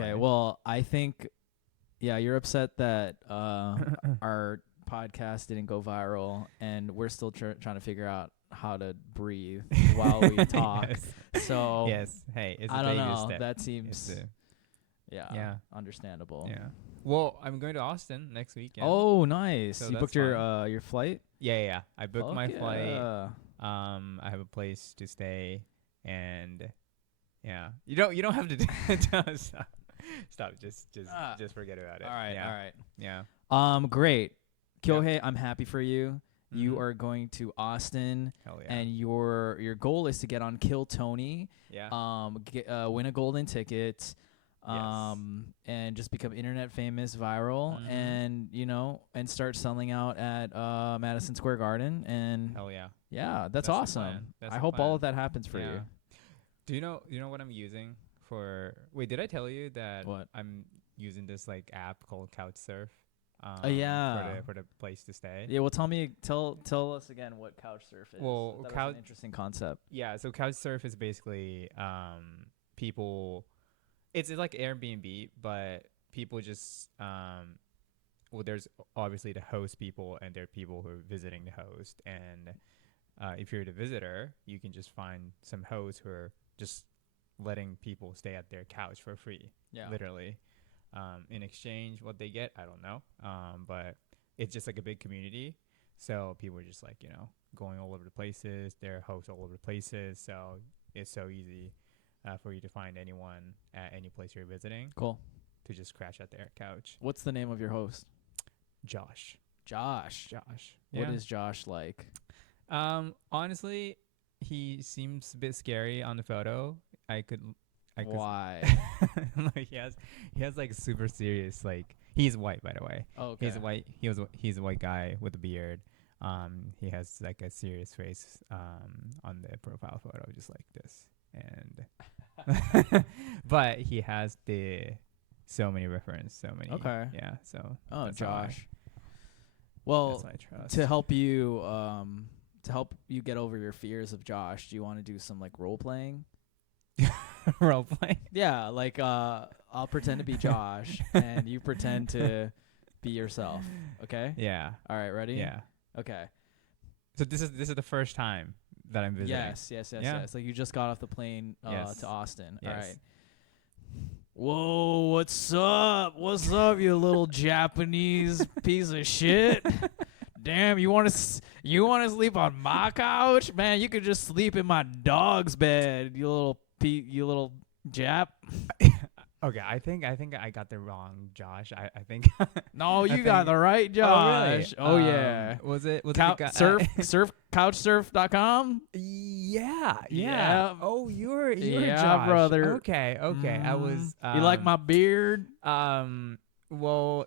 Okay, well, I think, yeah, you're upset that our podcast didn't go viral, and we're still trying to figure out how to breathe while we talk. Yes. So Yes. Hey, it's I a don't baby know. step. That seems, Yeah. understandable. Yeah. Well, I'm going to Austin next weekend. Oh, nice! So you that's booked your flight. Yeah. I booked my flight. Yeah. I have a place to stay, and yeah, you don't have to stop. Just forget about it. All right. Yeah. All right. Yeah. Great. Kyohei, I'm happy for you. You Mhm. are going to Austin, Hell yeah. and your goal is to get on Kill Tony. Yeah. Win a golden ticket. Yes. And just become internet famous, viral, Mhm. and start selling out at Madison Square Garden. And Hell yeah. that's That's the awesome. plan. That's I the hope all plan. of that happens for you. Do you know what I'm using for? Wait, did I tell you that What? I'm using this like app called Couchsurf? Yeah. For the place to stay. Yeah, well, tell us again what Couchsurf is. Well, that was an interesting concept. Yeah, so Couchsurf is basically people. It's like Airbnb, but people just well, there's obviously the host people, and there are people who are visiting the host. And if you're the visitor, you can just find some hosts who are just letting people stay at their couch for free, literally. In exchange, what they get, I don't know. But it's just like a big community. So people are just like, going all over the places. There are hosts all over the places. So it's so easy for you to find anyone at any place you're visiting. Cool. To just crash at their couch. What's the name of your host? Josh. Josh. Yeah. What is Josh like? Honestly, he seems a bit scary on the photo. Why? Like he has like super serious, like he's white, by the way. Oh, okay. He's white. He's a white guy with a beard. He has like a serious face on the profile photo, just like this. And but he has so many references, so many. Okay. Yeah. So. Oh, Josh. That's Well, my trust. to help you get over your fears of Josh, do you want to do some like role playing? Role playing. Yeah, like I'll pretend to be Josh and you pretend to be yourself. Okay? Yeah. All right, ready? Yeah. Okay. So this is the first time that I'm visiting. Yes. Like you just got off the plane Yes. to Austin. Yes. All right. Whoa, what's up? What's up, you little Japanese piece of shit? Damn, you want to sleep on my couch? Man, you could just sleep in my dog's bed, you little Jap. Okay, I think I got the wrong Josh. I think No, you got the right Josh. Oh, really? Yeah. Was it the guy? Couchsurf.com? Yeah. Oh, you're Yeah, Josh. brother. Okay. I was. You like my beard? Well.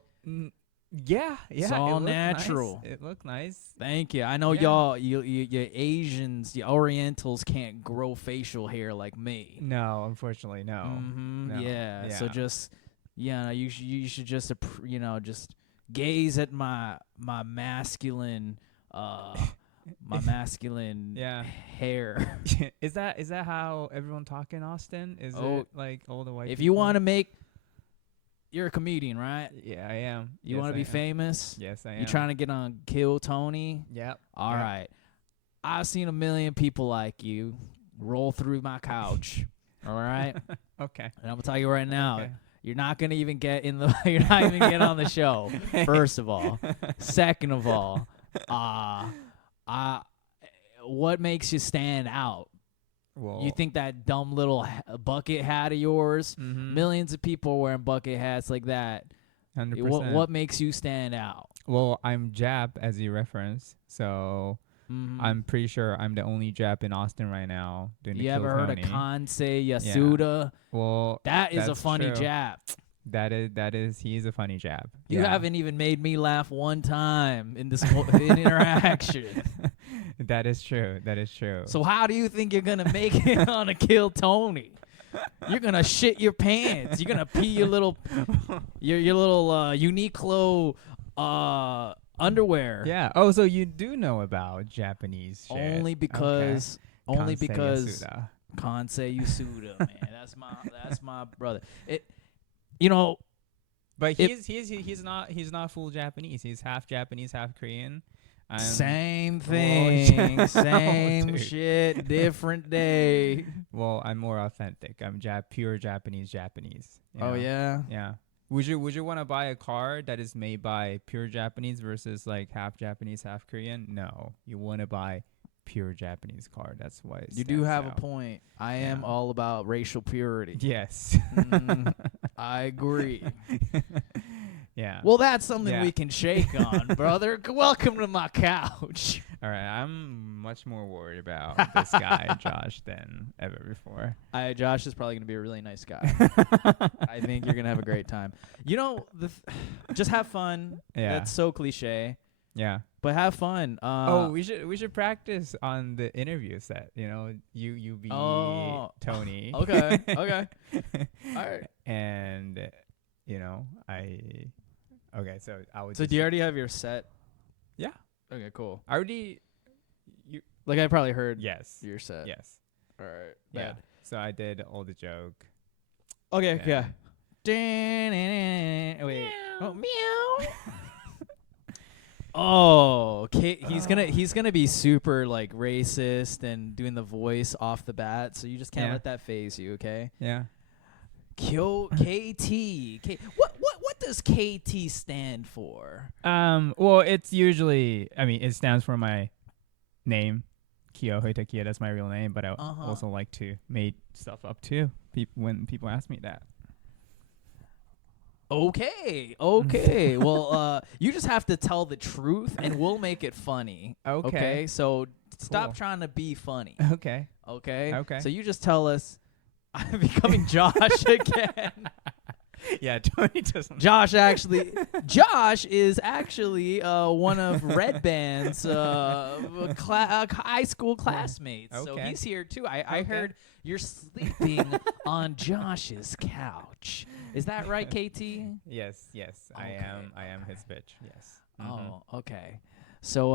Yeah. It's all natural. Nice. It looked nice. Thank you. I know y'all, you Asians, the Orientals can't grow facial hair like me. No, unfortunately, no. Mm-hmm. No. Yeah. So just, you should just, just gaze at my masculine, hair. Is that how everyone talk in Austin? Is it like all the white? If people? you want to make, you're a comedian, right? Yeah, I am. You want to be famous? Yes, I am. You trying to get on Kill Tony? Yep. All right. I've seen 1 million people like you roll through my couch. All right. Okay. And I'm gonna tell you right now, Okay. you're not gonna even get in the. You're not even get on the show. First of all, second of all, what makes you stand out? Well, You think that dumb little bucket hat of yours? mhm. Millions of people are wearing bucket hats like that. 100%. What makes you stand out? Well, I'm Jap, as you referenced, so I'm pretty sure I'm the only Jap in Austin right now doing the You Kill ever heard of Tony. Kansei Yasuda? Well, That is a that's funny true. Jap. That is he's a funny Jap. You Yeah. haven't even made me laugh one time in this interaction. That is true. So how do you think you're gonna make it on a Kill Tony? You're gonna shit your pants. You're gonna pee your little Uniqlo underwear. Yeah. Oh, so you do know about Japanese shit. Only because Kansei Yasuda. Kansei Yasuda, man. That's my brother. you know, But he's not full Japanese. He's half Japanese, half Korean. Same thing, same dude. shit, different day. Well, I'm more authentic. I'm pure Japanese. You Oh know? yeah. Yeah. Would you want to buy a car that is made by pure Japanese versus like half Japanese, half Korean? No, you want to buy pure Japanese car. That's why You do have out. a point. I am all about racial purity. Yes. I agree. Yeah. Well, that's something Yeah. we can shake on, brother. Welcome to my couch. All right. I'm much more worried about this guy, Josh, than ever before. Josh is probably going to be a really nice guy. I think you're going to have a great time. You know, just have fun. Yeah. That's so cliche. Yeah. But have fun. We should practice on the interview set. You know, you be Tony. Okay. Okay. All right. And you know, okay. So I would. So do you already have your set? Yeah. Okay. Cool. I already. Like I probably heard. Yes. Your set. Yes. All right. Yeah. Bad. So I did all the joke. Okay. Yeah. Wait. Oh, meow. Oh, he's gonna be super like racist and doing the voice off the bat, so you just can't let that phase you, okay? Yeah. KT. What does KT stand for? Well, it's usually. I mean, it stands for my name, Kyo Hoitakia. That's my real name, but I also like to make stuff up too. When people ask me that. Okay. Well, you just have to tell the truth, and we'll make it funny. Okay. So stop trying to be funny. Okay. Okay. So you just tell us. I'm becoming Josh again. Yeah, Tony doesn't. Josh is actually one of Red Band's high school classmates. Okay. So he's here too. I heard you're sleeping on Josh's couch. Is that right, KT? Yes. Okay. I am his bitch. Yes. Oh, okay. So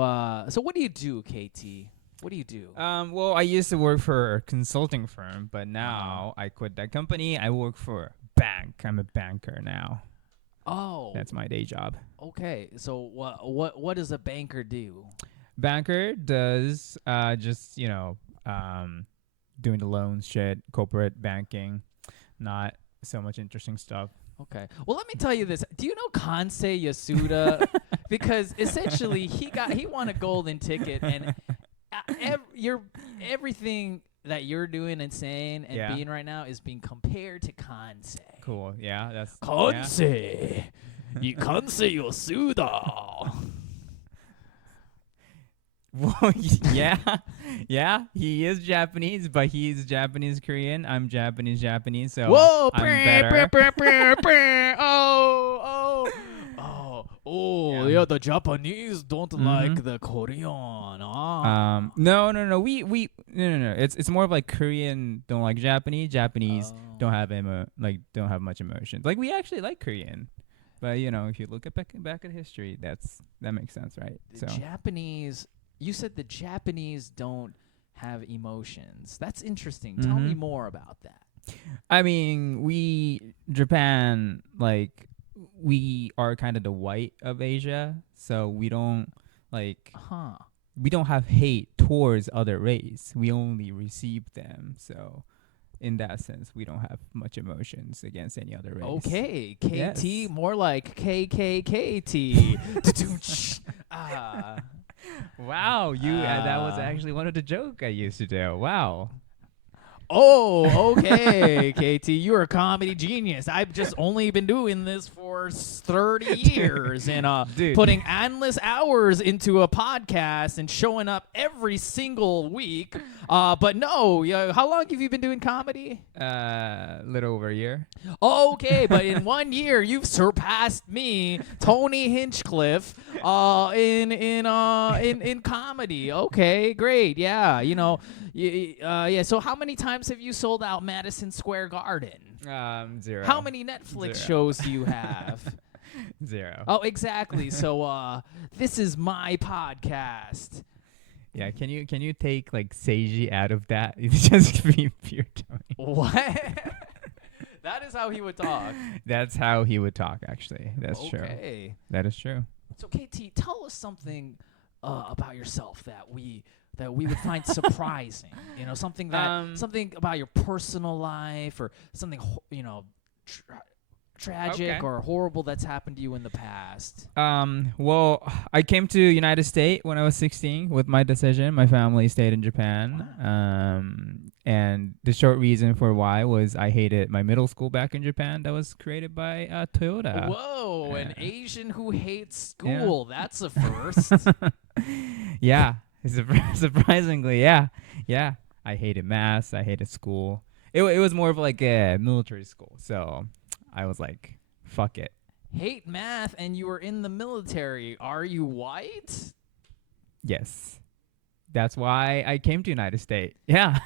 what do you do, KT? What do you do? Well, I used to work for a consulting firm, but now I quit that company. I work for a bank. I'm a banker now. Oh. That's my day job. Okay. So what does a banker do? Banker does just, doing the loans shit, corporate banking, not so much interesting stuff. Okay. Well, let me tell you this. Do you know Kansei Yasuda? Because essentially he won a golden ticket, and everything that you're doing and saying and being right now is being compared to Kansei. Cool. Yeah, that's Kansei. Kansei Yasuda. Well, yeah, he is Japanese, but he's Japanese Korean. I'm Japanese, so whoa! I'm better. Yeah, the Japanese don't like the Korean. No. It's more of like Korean don't like Japanese. Japanese don't have much emotions. Like we actually like Korean, but if you look at back at history, that makes sense, right? You said the Japanese don't have emotions. That's interesting. Tell me more about that. I mean, Japan, like, we are kind of the white of Asia, so we don't, we don't have hate towards other race. We only receive them, so in that sense, we don't have much emotions against any other race. Okay, KT, yes. More like KKKT. Wow, that was actually one of the joke I used to do. Wow. Oh, okay, KT, you're a comedy genius. I've just only been doing this for 30 years and putting endless hours into a podcast and showing up every single week. But no, how long have you been doing comedy? Little over a year. Okay, but in 1 year, you've surpassed me, Tony Hinchcliffe, in comedy. Okay, great. Yeah, So how many times have you sold out Madison Square Garden? 0. How many Netflix shows do you have? 0. Oh, exactly. So this is my podcast. Yeah, can you take like Seiji out of that? It's just be pure Tony. What? That is how he would talk. That's how he would talk. Actually, that's true. Okay. That is true. So KT, tell us something about yourself that we would find surprising. You know, something about your personal life or something tragic or horrible that's happened to you in the past. Well, I came to United States when I was 16 with my decision. My family stayed in Japan. And the short reason for why was I hated my middle school back in Japan that was created by Toyota. Whoa, an Asian who hates school. Yeah. That's a first. Yeah. Surprisingly, yeah. Yeah. I hated math. I hated school. It was more of like a military school. So I was like, fuck it. Hate math and you were in the military. Are you white? Yes. That's why I came to United States. Yeah.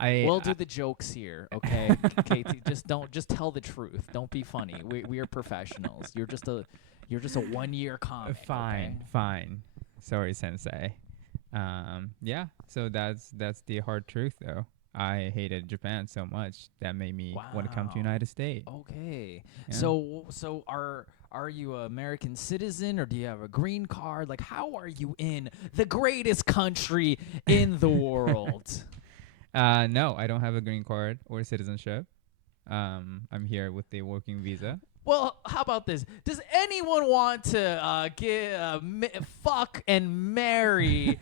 We'll do the jokes here, okay? KT, just tell the truth. Don't be funny. We are professionals. You're just a 1-year comic. Fine. Sorry, sensei. Yeah. So that's the hard truth though. I hated Japan so much that made me want to come to United States. Okay. Yeah. So are you an American citizen or do you have a green card? Like, how are you in the greatest country in the world? No, I don't have a green card or citizenship. I'm here with the working visa. Well, how about this? Does anyone want to fuck and marry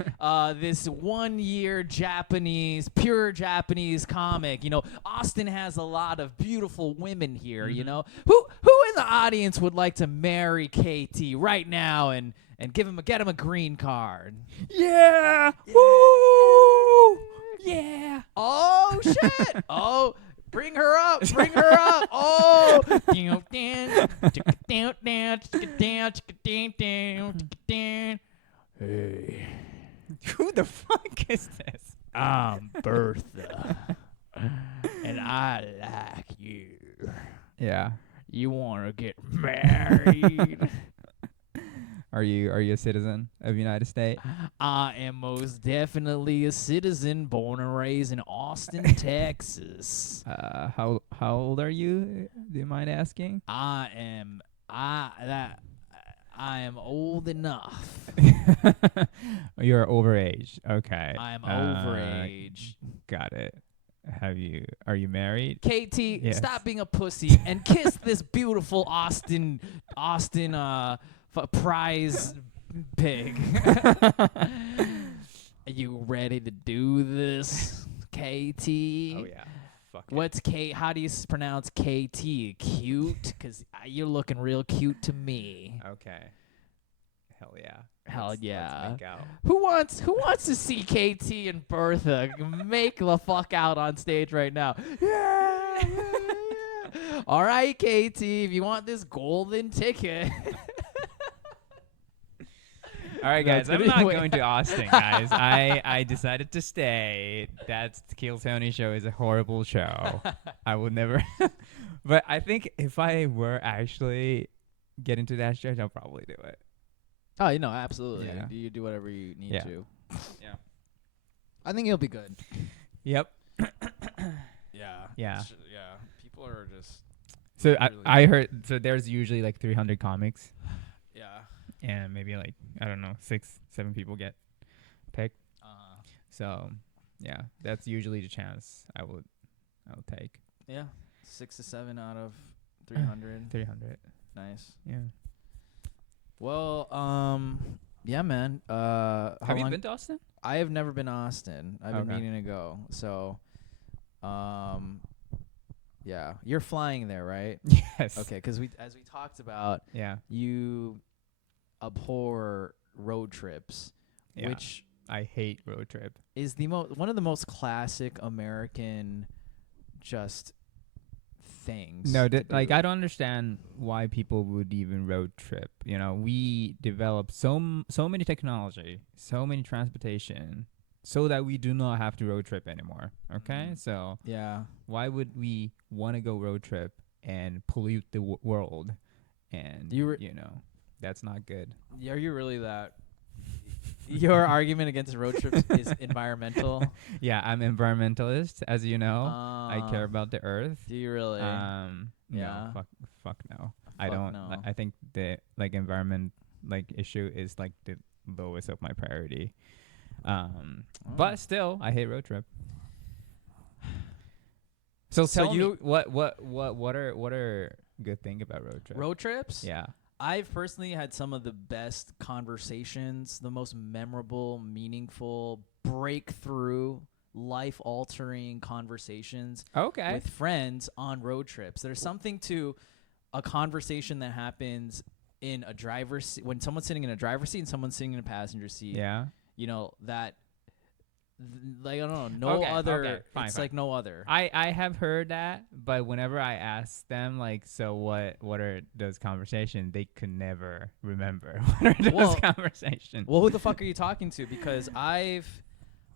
this 1-year pure Japanese comic? You know, Austin has a lot of beautiful women here. Mm-hmm. You know, who in the audience would like to marry KT right now and get him a green card? Yeah. Woo! Yeah. Oh shit. Oh. Bring her up. Oh. Hey. Who the fuck is this? I'm Bertha. And I like you. Yeah. You want to get married? Are you a citizen of the United States? I am most definitely a citizen, born and raised in Austin, Texas. How old are you? Do you mind asking? I am old enough. You're overage. Okay. I am overage. Got it. Are you married? KT, yes. Stop being a pussy and kiss this beautiful Austin prize pig. Are you ready to do this, KT? Oh yeah. Fuck What's K? How do you pronounce KT? Cute? Because you're looking real cute to me. Okay. Hell yeah. Hell yeah. Let's make out. Who wants to see KT and Bertha make the fuck out on stage right now? Yeah. All right, KT, if you want this golden ticket. All right, guys. I'm not going to Austin, guys. I decided to stay. That's the Kill Tony show is a horrible show. I would never. But I think if I were actually get into that show, I'll probably do it. Oh, absolutely. Yeah. You do whatever you need to. Yeah. I think it'll be good. Yep. Yeah. Yeah. People are just. So I heard. So there's usually like 300 comics. Yeah. And maybe like, I don't know, 6-7 people get picked. So yeah, that's usually the chance I would take. Yeah. 6 to 7 out of 300. 300. Nice. Yeah. Well, yeah, man. Have you been to Austin? I have never been to Austin. I've been Okay. meaning to go. So, yeah, you're flying there, right? Yes. Okay, because as we talked about, Yeah. you abhor road trips, Yeah. which I hate road trip. is one of the most classic American just things. No, to like do. I don't understand why people would even road trip. You know, we developed so many technology, so many transportation, so that we do not have to road trip anymore. Okay, so Yeah. why would we want to go road trip and pollute the world? And You know, that's not good. Are you really that? Your argument against road trips is environmental. Yeah, I'm environmentalist, as you know. I care about the earth. Do you really? Yeah. Yeah. Fuck no. I Fuck don't. no. I think the environment issue is the lowest of my priority. But still, I hate road trip. So tell me what are good thing about road trips? Road trips? Yeah. I've personally had some of the best conversations, the most memorable, meaningful, breakthrough, life-altering conversations with friends on road trips. There's something to a conversation that happens in a driver's seat, when someone's sitting in a driver's seat and someone's sitting in a passenger seat. Yeah. That I don't know, no other. Fine. No other. I have heard that, but whenever I ask them so what are those conversations, they could never remember what are those conversations. Well, who the fuck are you talking to? Because I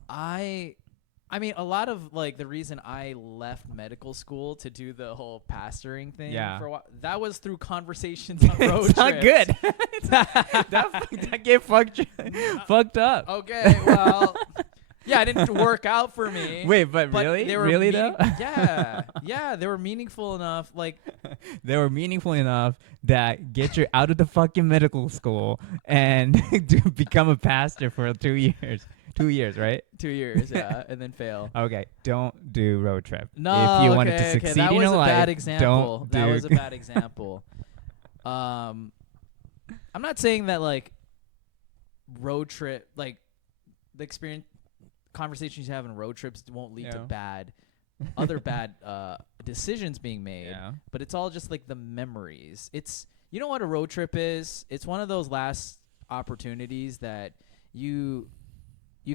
mean, a lot of the reason I left medical school to do the whole pastoring thing for a while, that was through conversations on road trips. Not good. that get fucked up. Okay, well, yeah, it didn't work out for me. Wait, but really? They were really though? Yeah, they were meaningful enough. They were meaningful enough that get you out of the fucking medical school and become a pastor for 2 years. 2 years, right? 2 years, yeah, and then fail. Okay, don't do road trip. No, if you wanted to succeed that in was your a life, bad example. That was a do bad example. I'm not saying that road trip, the experience, conversations you have in road trips won't lead to other bad decisions being made. Yeah. But it's all just the memories. It's, you know what a road trip is? It's one of those last opportunities that you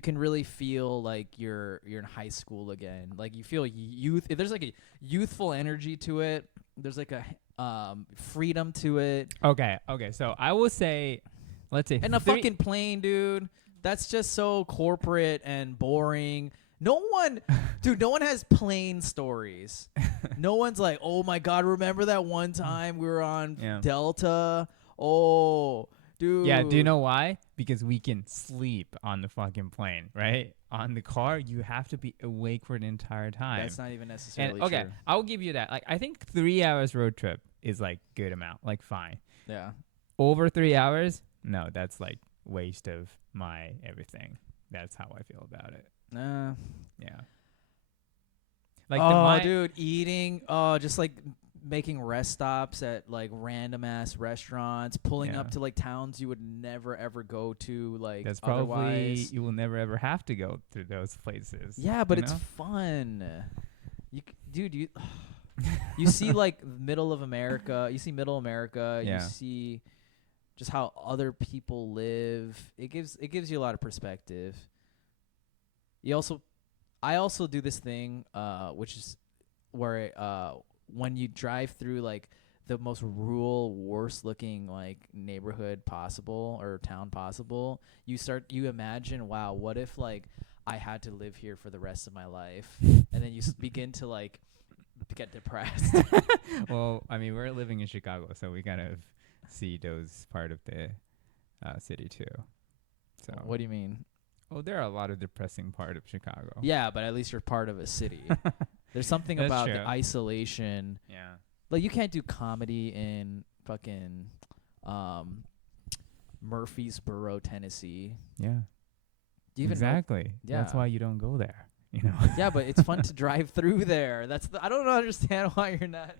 can really feel like you're in high school again. You feel youth. There's a youthful energy to it. There's a freedom to it. Okay. So I will say, let's say, and a fucking plane, dude. That's just so corporate and boring. No one has plane stories. No one's like, oh my God, remember that one time we were on Delta? Oh, dude. Yeah, do you know why? Because we can sleep on the fucking plane, right? On the car, you have to be awake for the entire time. That's not even necessarily true. true. I'll give you that. I think 3 hours road trip is good amount. Fine. Yeah. Over 3 hours? No, that's waste of my everything. That's how I feel about it. Yeah. Dude, eating. Just making rest stops at random ass restaurants, pulling up to towns you would never ever go to. That's probably you will never ever have to go to those places. Yeah, but it's fun. You see middle of America. You see middle America. Yeah. You see just how other people live. It gives you a lot of perspective. I also do this thing, which is where when you drive through the most rural, worst looking neighborhood possible or town possible, you imagine, wow, what if I had to live here for the rest of my life? And then you begin to get depressed. Well, I mean, we're living in Chicago, so we kind of see those part of the city too. So what do you mean? Oh, there are a lot of depressing part of Chicago. Yeah, but at least you're part of a city. There's something That's about true. the isolation. Yeah. You can't do comedy in fucking Murfreesboro, Tennessee. Yeah. Do you even exactly. Yeah. That's why you don't go there. Yeah, but it's fun to drive through there. I don't understand why you're not.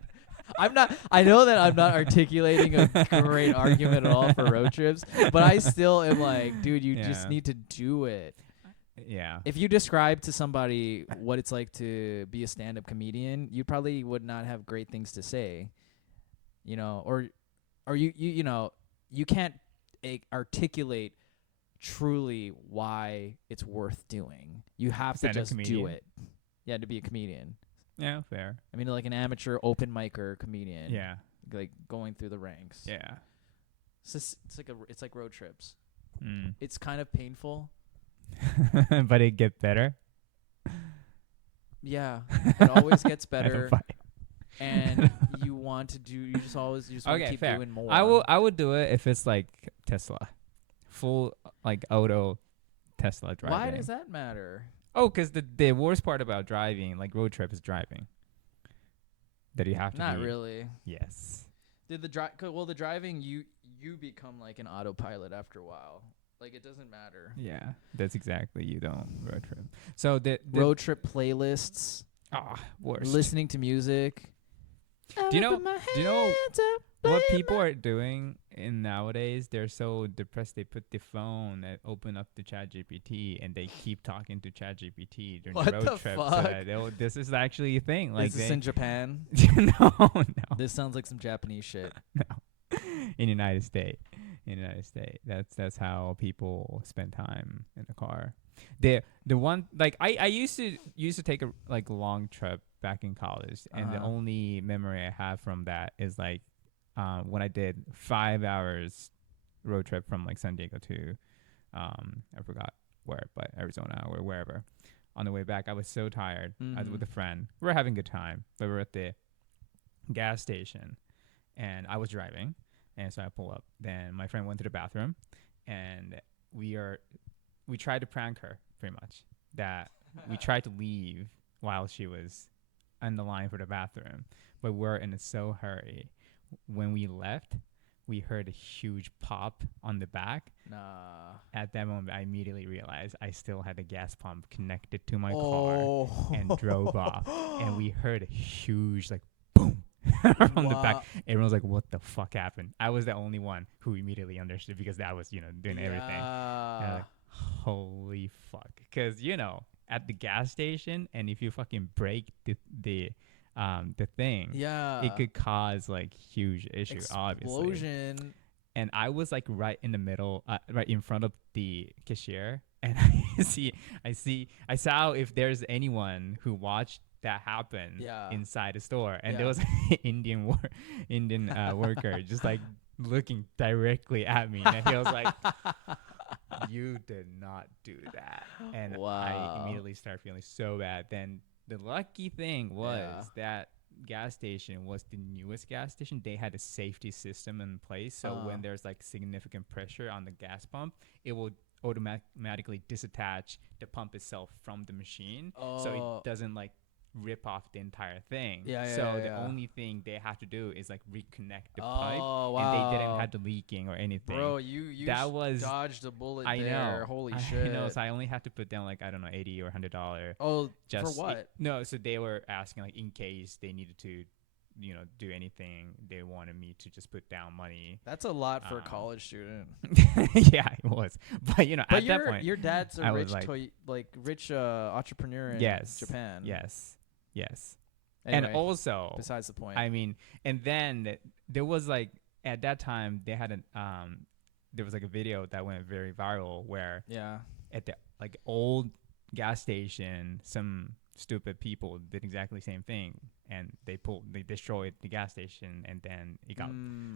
I know that I'm not articulating a great argument at all for road trips, but I still am dude, you just need to do it. Yeah. If you describe to somebody what it's like to be a stand-up comedian, you probably would not have great things to say. Or you can't articulate truly why it's worth doing. You have to just do it. Yeah, to be a comedian. Yeah, fair. I mean, an amateur open micer comedian. Yeah. Going through the ranks. Yeah. It's like road trips. Mm. It's kind of painful. But it gets better. Yeah, it always gets better. I don't And you just want to keep fair. doing more. I would do it if it's Tesla, full auto Tesla driving. Why does that matter? Oh, because the worst part about driving, like road trip, is driving. That you have to Not be. really. Yes. Did the the driving you become like an autopilot after a while. Like it doesn't matter. Yeah, that's exactly. You don't road trip. So the Road trip playlists, worst. listening to music. Do you know what people are doing in nowadays? They're so depressed. They put the phone and open up the ChatGPT and they keep talking to ChatGPT during the road trip. Fuck? So that this is actually a thing. Like is this in Japan? no. This sounds like some Japanese shit. No. In United States. That's how people spend time in the car. The one like I used to take a like long trip back in college, and the only memory I have from that is like when I did 5 hours road trip from like San Diego to I forgot where, but Arizona or wherever. On the way back, I was so tired. I was with a friend. We were having a good time, but we were at the gas station, and I was driving. And so I pull up. Then my friend went to the bathroom, and we tried to prank her pretty much. That we tried to leave while she was on the line for the bathroom, but we're in a so hurry. When we left, we heard a huge pop on the back. Nah. At that moment, I immediately realized I still had a gas pump connected to my car and drove off. And we heard a huge like boom. From the back, everyone was like, "What the fuck happened?" I was the only one who immediately understood because I was, doing everything. And like, holy fuck! Because at the gas station, and if you fucking break the thing, it could cause like huge issue, obviously. Explosion. And I was like right in the middle, right in front of the cashier, and I saw if there's anyone who watched that happened inside the store, and there was an Indian worker just like looking directly at me, and he was like, "You did not do that." And I immediately started feeling so bad. Then the lucky thing was that gas station was the newest gas station. They had a safety system in place, so when there's like significant pressure on the gas pump, it will automatically disattach the pump itself from the machine, so it doesn't like rip off the entire thing. The only thing they have to do is like reconnect the pipe, and they didn't have the leaking or anything. Bro, you dodged a bullet there. Holy shit. I know. So I only had to put down like, I don't know, $80 or $100. Oh, just for what? So they were asking like in case they needed to do anything, they wanted me to just put down money. That's a lot for a college student. Yeah, it was. But at that point, your dad's a rich entrepreneur in Japan. Yes. Anyway, and also, besides the point, I mean, and then there was like at that time they had there was like a video that went very viral where at the like old gas station, some stupid people did exactly the same thing, and they destroyed the gas station, and then it got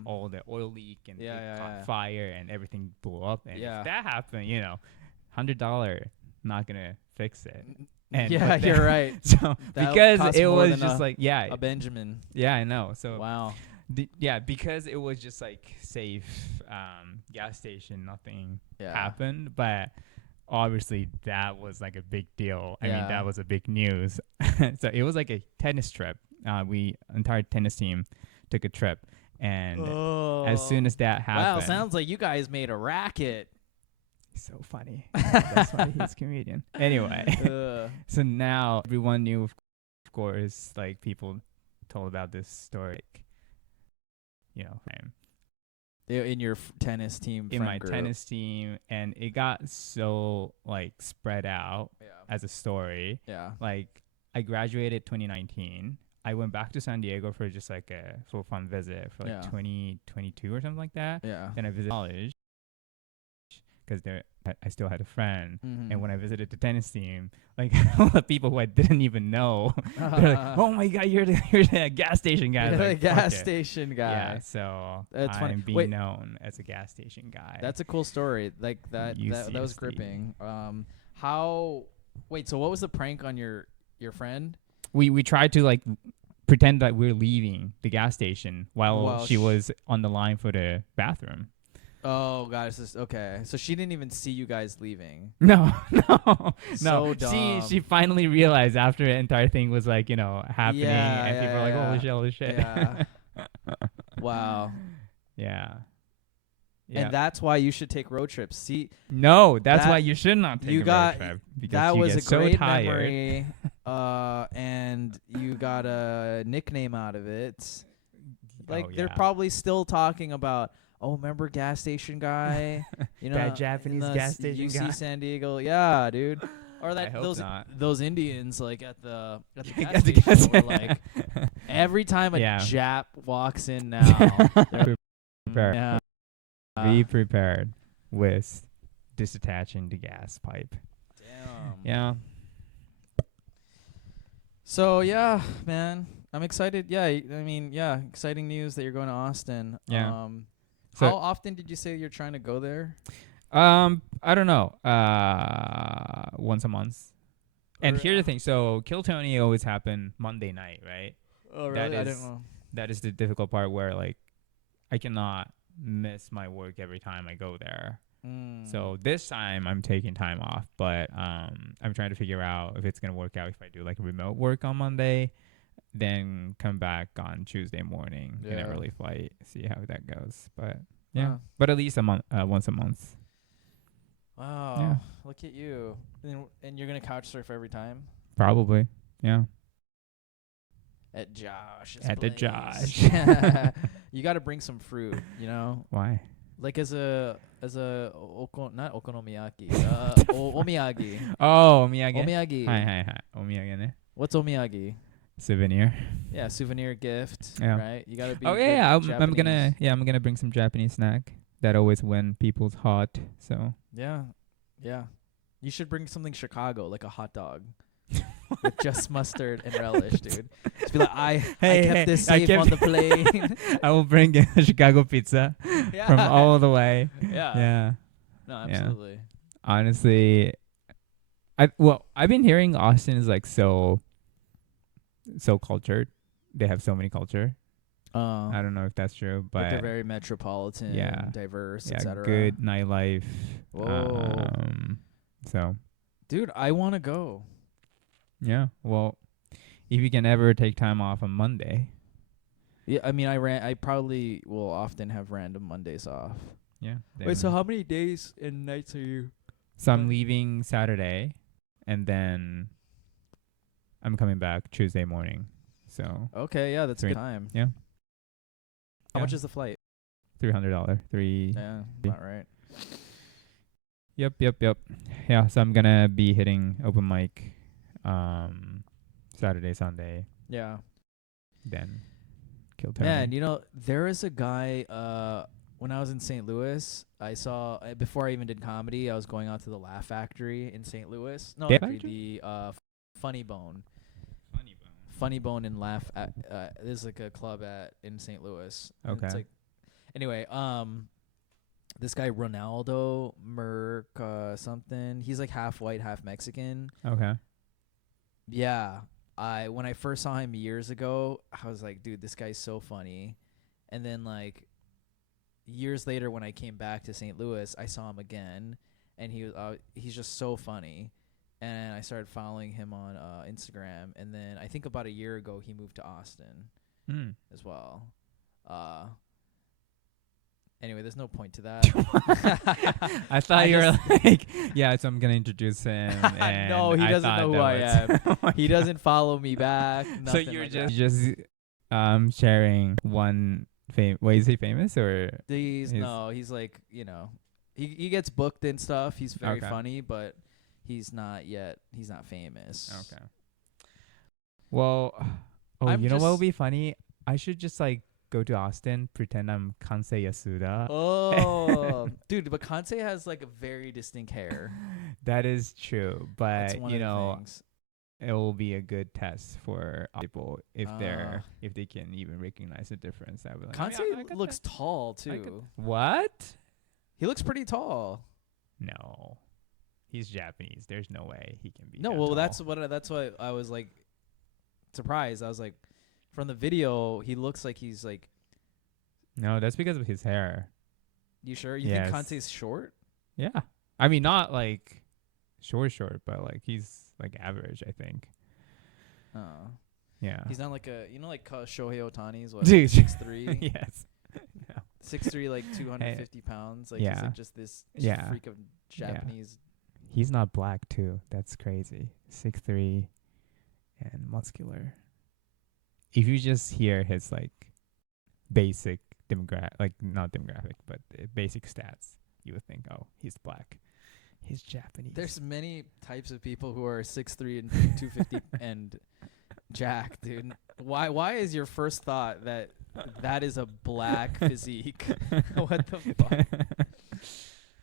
all the oil leak, and it caught fire, and everything blew up. And if that happened, $100 not gonna fix it. And you're right. So because it was just like a Benjamin. Yeah, I know. So wow. Because it was just like safe gas station, nothing happened, but obviously that was like a big deal. I mean, that was a big news. So it was like a tennis trip. Entire tennis team took a trip, and as soon as that happened, wow, sounds like you guys made a racket. So funny. That's why he's a comedian. Anyway, so now everyone knew, of course, like people told about this story. In your tennis team, in my tennis team, and it got so like spread out as a story. Yeah, like I graduated 2019. I went back to San Diego for just like a full fun visit for like 2022 or something like that. Yeah, then I visited college. Because I still had a friend, and when I visited the tennis team, like all the people who I didn't even know, they're like, "Oh my god, you're the gas station guy." You're like, the gas station guy. Yeah, so I'm being known as a gas station guy. That's a cool story. Like that was gripping. So what was the prank on your friend? We tried to like pretend that we're leaving the gas station while she was on the line for the bathroom. Oh, God. Okay. So she didn't even see you guys leaving. No. So dumb. She finally realized after the entire thing was like, happening, Yeah, and people were like, holy shit. Yeah. Wow. Yeah. And that's why you should take road trips. See, no, that's why you should not take you a got- road trip. Because that you was get a so great tired. memory. And you got a nickname out of it. Like, Oh, they're yeah. probably still talking about, remember gas station guy? That Japanese in the gas station UC guy? San Diego. Yeah, dude. Or I that hope not. those Indians like at the gas At the station gas- were like every time a Yeah. Jap walks in now, they're Prepared. yeah. Be prepared with disattaching the gas pipe. Damn. Yeah. So yeah, man, I'm excited. Yeah, I mean, yeah, exciting news that you're going to Austin. Yeah. How So- often did you say you're trying to go there? I don't know. Once a month. And Or, here's the thing. So Kill Tony always happen Monday night, right? Oh, That really? I is- didn't know. That is the difficult part where like I cannot miss my work every time I go there. So this time I'm taking time off, but I'm trying to figure out if it's gonna work out if I do like remote work on Monday, then come back on Tuesday morning in Yeah. an early flight, see how that goes. But yeah, Huh. but at least once a month. Wow. Yeah. Look at you. And you're going to couch surf every time? Probably, yeah. At Josh's At the place. Josh. You got to bring some fruit, you know? Why? Like not okonomiyaki. Omiyagi. Oh, omiyage. Omiyagi. Hi. Omiyage ne. What's omiyagi? Souvenir. Yeah, souvenir gift, Yeah. right? You got to be Oh good yeah, I'm Japanese. gonna bring some Japanese snack. That always win people's heart. So Yeah. Yeah. You should bring something Chicago, like a hot dog. With just mustard and relish, dude. Just be like, I kept this safe on the plane. I will bring a Chicago pizza Yeah. from all the way. Yeah. Yeah. No, absolutely. Honestly, I've been hearing Austin is like so cultured. They have so many culture. I don't know if that's true, Like but they're very metropolitan, Yeah. diverse, yeah, etc. good nightlife. Whoa. So Dude, I want to go. yeah, well, if you can ever take time off on Monday, Yeah, I mean, I probably will often have random Mondays off. yeah. Wait, so then- how many days and nights are you? So I'm leaving Saturday, and then I'm coming back Tuesday morning. So Okay, yeah, that's a Three- good time. yeah. How Yeah. much is the flight? $300. Yeah, about right. Yep. Yeah, so I'm gonna be hitting open mic, Saturday, Sunday, Yeah. then Kill Tony. Man, there is a guy, when I was in St. Louis, I saw, before I even did comedy, I was going out to the Laugh Factory in St. Louis. No, Laugh actually, the Funny Bone. Funny Bone and Laugh at, there's like a club in St. Louis. And it's Okay. like, anyway, this guy Ronaldo Merc something. He's like half white, half Mexican. Okay. Yeah. When I first saw him years ago, I was like, dude, this guy's so funny. And then like years later when I came back to St. Louis, I saw him again and he's just so funny. And I started following him on Instagram, and then I think about a year ago he moved to Austin as well. Anyway, there's no point to that. I thought I you were just- like, yeah, so I'm gonna introduce him. And No, he doesn't thought know who that I was- am. Oh my He God. doesn't follow me back. So Nothing you're like just sharing one Wait, is he famous or? that. He's like, he gets booked and stuff. He's very Okay. funny, but he's not famous. Okay. Well, I'm you know what would just- be funny? I should just like go to Austin, pretend I'm Kansei Yasuda. Oh, dude, but Kansei has like a very distinct hair. That is true, That's but one you of the know, things. it will be a good test for people if Ah. if they can even recognize the difference. I would like, Kansei I got looks that. tall I got- too. What? He looks pretty tall. No, he's Japanese. There's no way he can be. No, that well, tall. that's why I was like surprised. I was like, from the video, he looks like he's like, No, that's because of his hair. You sure? You Yes. think Kante's short? Yeah. I mean, not like short, but like he's like average, I think. Oh. Yeah. He's not like like Shohei Ohtani's what, Dude. 6'3"? Yes. No. 6'3", like 250 pounds. Like he's Yeah. like just this Yeah. freak of Japanese. He's not black too. That's crazy. 6'3" and muscular. If you just hear his like basic like not demographic, but basic stats, you would think, oh, he's black. He's Japanese. There's many types of people who are 6'3" and 250 and Jack, dude. Why is your first thought that is a black physique? What the fuck?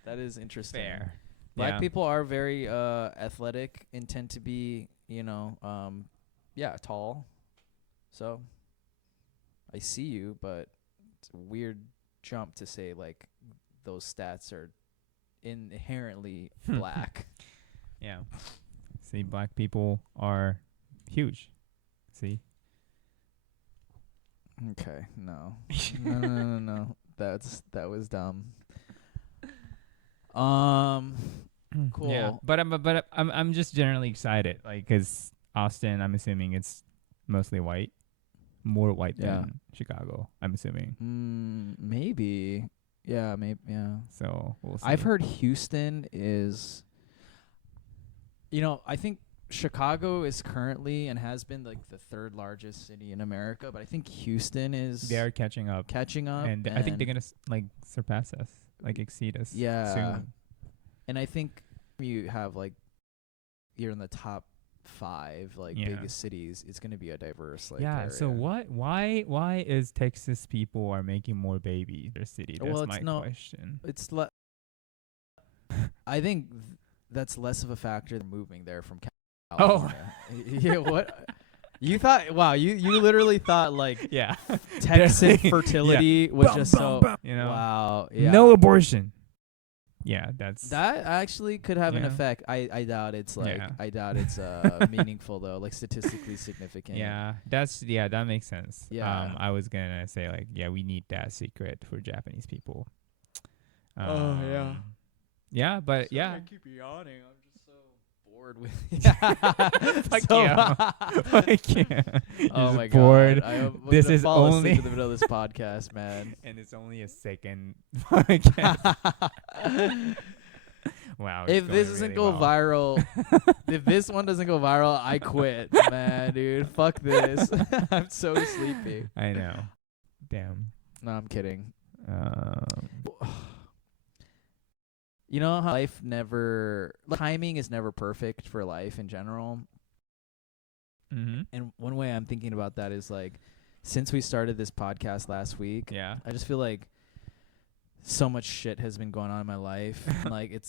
That is interesting. Fair. Black people are very athletic and tend to be, tall. So I see you, but it's a weird jump to say like those stats are inherently black. Yeah. See, black people are huge. See? Okay, no. No. That was dumb. Cool. Yeah, but I'm just generally excited, like, 'cause Austin, I'm assuming it's mostly white, more white than Chicago. I'm assuming. Maybe. Yeah, maybe. Yeah. So we'll see. I've heard Houston is. I think Chicago is currently and has been like the third largest city in America, but I think Houston is. They're catching up, and I think they're gonna surpass us, like exceed us. Yeah. Soon. And I think you have like you're in the top 5 biggest cities. It's going to be a diverse area. So why is Texas people are making more babies in their city? That's my question. It's I think that's less of a factor than moving there from California. Yeah, what? You thought, wow, you literally thought like Texas fertility was just so, wow. Yeah. No abortion. Yeah, that actually could have an effect. I doubt it's I doubt it's meaningful though, like statistically significant. Yeah, that makes sense. Yeah. I was gonna say we need that secret for Japanese people. Yeah, but I keep yawning. I'm just so bored with Fuck you. Oh my bored. God. This is only in the middle of this podcast, man. And it's only a second podcast. Wow. If this doesn't go viral, if this one doesn't go viral, I quit, man, dude. Fuck this. I'm so sleepy. I know. Damn. No, I'm kidding. You know how timing is never perfect for life in general. Mm-hmm. And one way I'm thinking about that is since we started this podcast last week, I just feel like so much shit has been going on in my life. I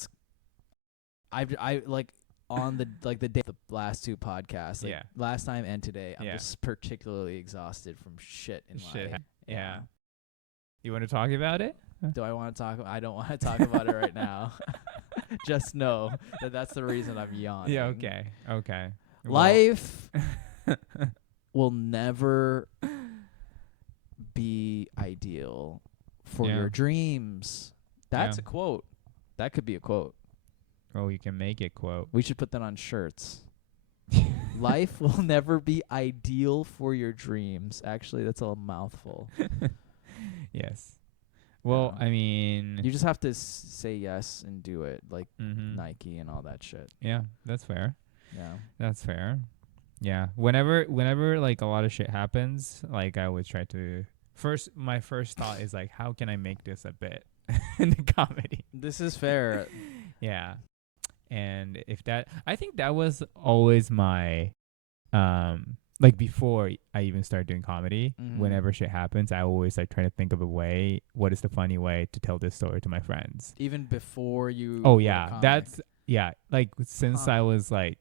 on the day of the last 2 podcasts, last time and today, I'm just particularly exhausted from shit in life. Yeah. You want to talk about it? Do I want to talk? I don't want to talk about it right now. Just know that's the reason I'm yawning. Yeah. Okay. Life will never be ideal for your dreams. That's a quote. That could be a quote. Oh, you can make it quote. We should put that on shirts. Life will never be ideal for your dreams. Actually, that's a mouthful. Yes. Well, I mean, you just have to say yes and do it, like Nike and all that shit. Yeah, that's fair. Yeah, that's fair. Yeah, whenever like a lot of shit happens, like I always try to my first thought is like, how can I make this a bit in the comedy? This is fair. Yeah, and I think that was always my like before I even started doing comedy, whenever shit happens, I always try to think of what is the funny way to tell this story to my friends. Even before you. Oh yeah, that's since I was like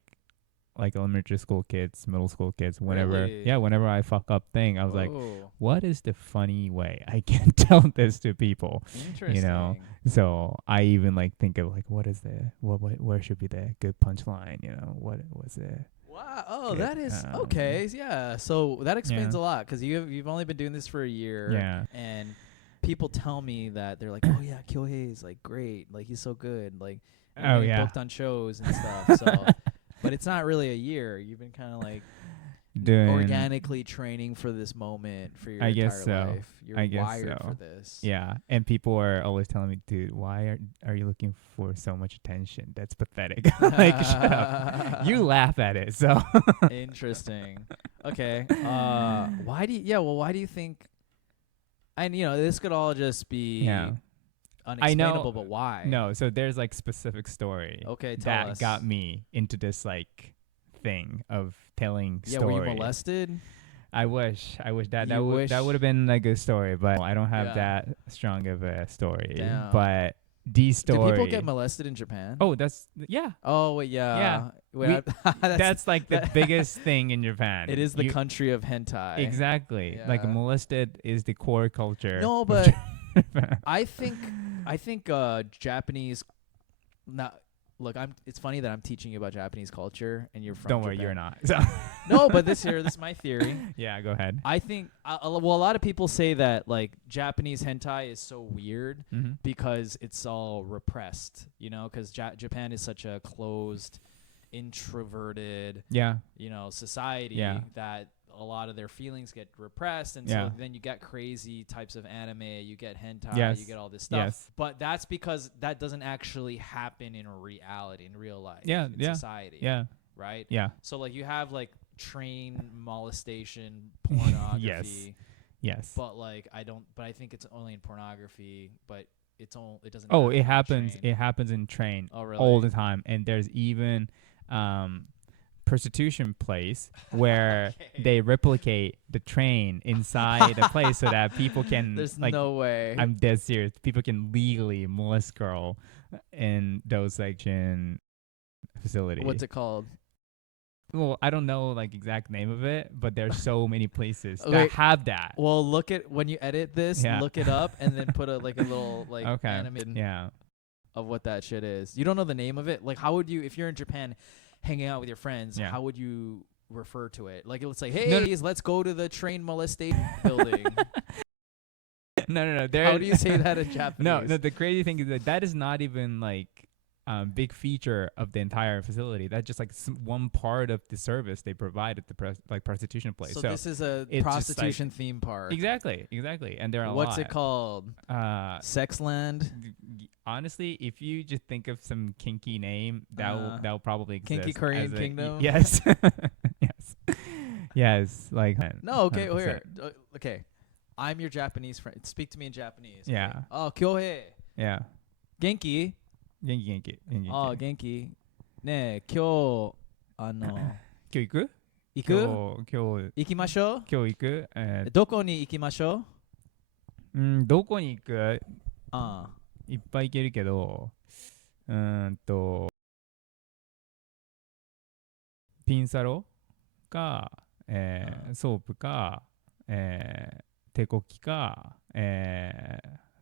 elementary school kids, middle school kids, whenever I fuck up thing, I was like, what is the funny way I can tell this to people? Interesting. So I even think of what is where should be the good punchline? What was it? Wow. Oh, that is okay. Yeah. So that explains a lot because you've only been doing this for a year. Yeah. And people tell me that they're like, oh yeah, Kyohei is like great, like he's so good, like Oh, getting yeah. booked on shows and stuff. So, but it's not really a year. You've been kind of like Doing organically training for this moment for your I entire guess so. life. You're I guess wired so. for this. Yeah, and people are always telling me, dude, why are you looking for so much attention? That's pathetic. Like, shut up. You laugh at it, so. Interesting. Okay. Why do you think? And this could all just be Yeah. unexplainable, but why? No, so there's like specific story Okay, tell that us. got me into this like thing of telling Yeah, story. were you molested? I wish that You that would wish? that would have been a good story, but I don't have Yeah. that strong of a story. Damn. But the story. Do people get molested in Japan? Oh, that's yeah. Oh wait, yeah. Yeah. Wait, That's like the biggest thing in Japan. It is the country of hentai. Exactly. Like Yeah. molested is the core culture. No, of but Japan. I think Japanese. Not look. It's funny that I'm teaching you about Japanese culture, and you're from. Don't worry, Japan. you're not. So No, but this is my theory. yeah, go ahead. I think a lot of people say that like Japanese hentai is so weird Mm-hmm. because it's all repressed, because Japan is such a closed, introverted, Yeah. society Yeah. that a lot of their feelings get repressed, and Yeah. so then you get crazy types of anime, you get hentai, Yes. you get all this stuff. Yes. But that's because that doesn't actually happen in reality, in real life, Yeah, in yeah, society, Yeah. right? Yeah. So like you have like train molestation, pornography. Yes. But I think it's only in pornography, but it doesn't. Oh, happen it in happens. train. It happens in train Oh, really? all the time, and there's even prostitution place where Okay. they replicate the train inside the place so that people can. There's like, no way. I'm dead serious. People can legally molest girl in those like gym facilities. What's it called? Well, I don't know like exact name of it, but there's so many places Okay. that have that. Well, look at when you edit this. Yeah. Look it up and then put a little Okay. animation Yeah. of what that shit is. You don't know the name of it? Like, how would you, if you're in Japan, hanging out with your friends? Yeah. How would you refer to it? Like, it's like, hey, No, no. let's go to the train molestation building. No. How do you say that in Japanese? No. The crazy thing is that is not even like big feature of the entire facility. That's just like one part of the service they provide at the prostitution place. So So this is a it's just, prostitution theme park. exactly, and there are a What's lot. it called? Sex Land? Honestly, if you just think of some kinky name, that will probably exist. Kinky Korean as Kingdom? Yes. Yes. Like No, okay, 100%. here. Okay. I'm your Japanese friend. Speak to me in Japanese. okay? Yeah. Oh, Kyohei. Yeah. Genki? Genki. Oh, Genki. Ne, Kyo, 今日行く？行く？今日行きましょう？今日行く？どこに行きましょどこに行く？う？あいっぱい行けるけど、ピンサロか、ソープか、手こきか、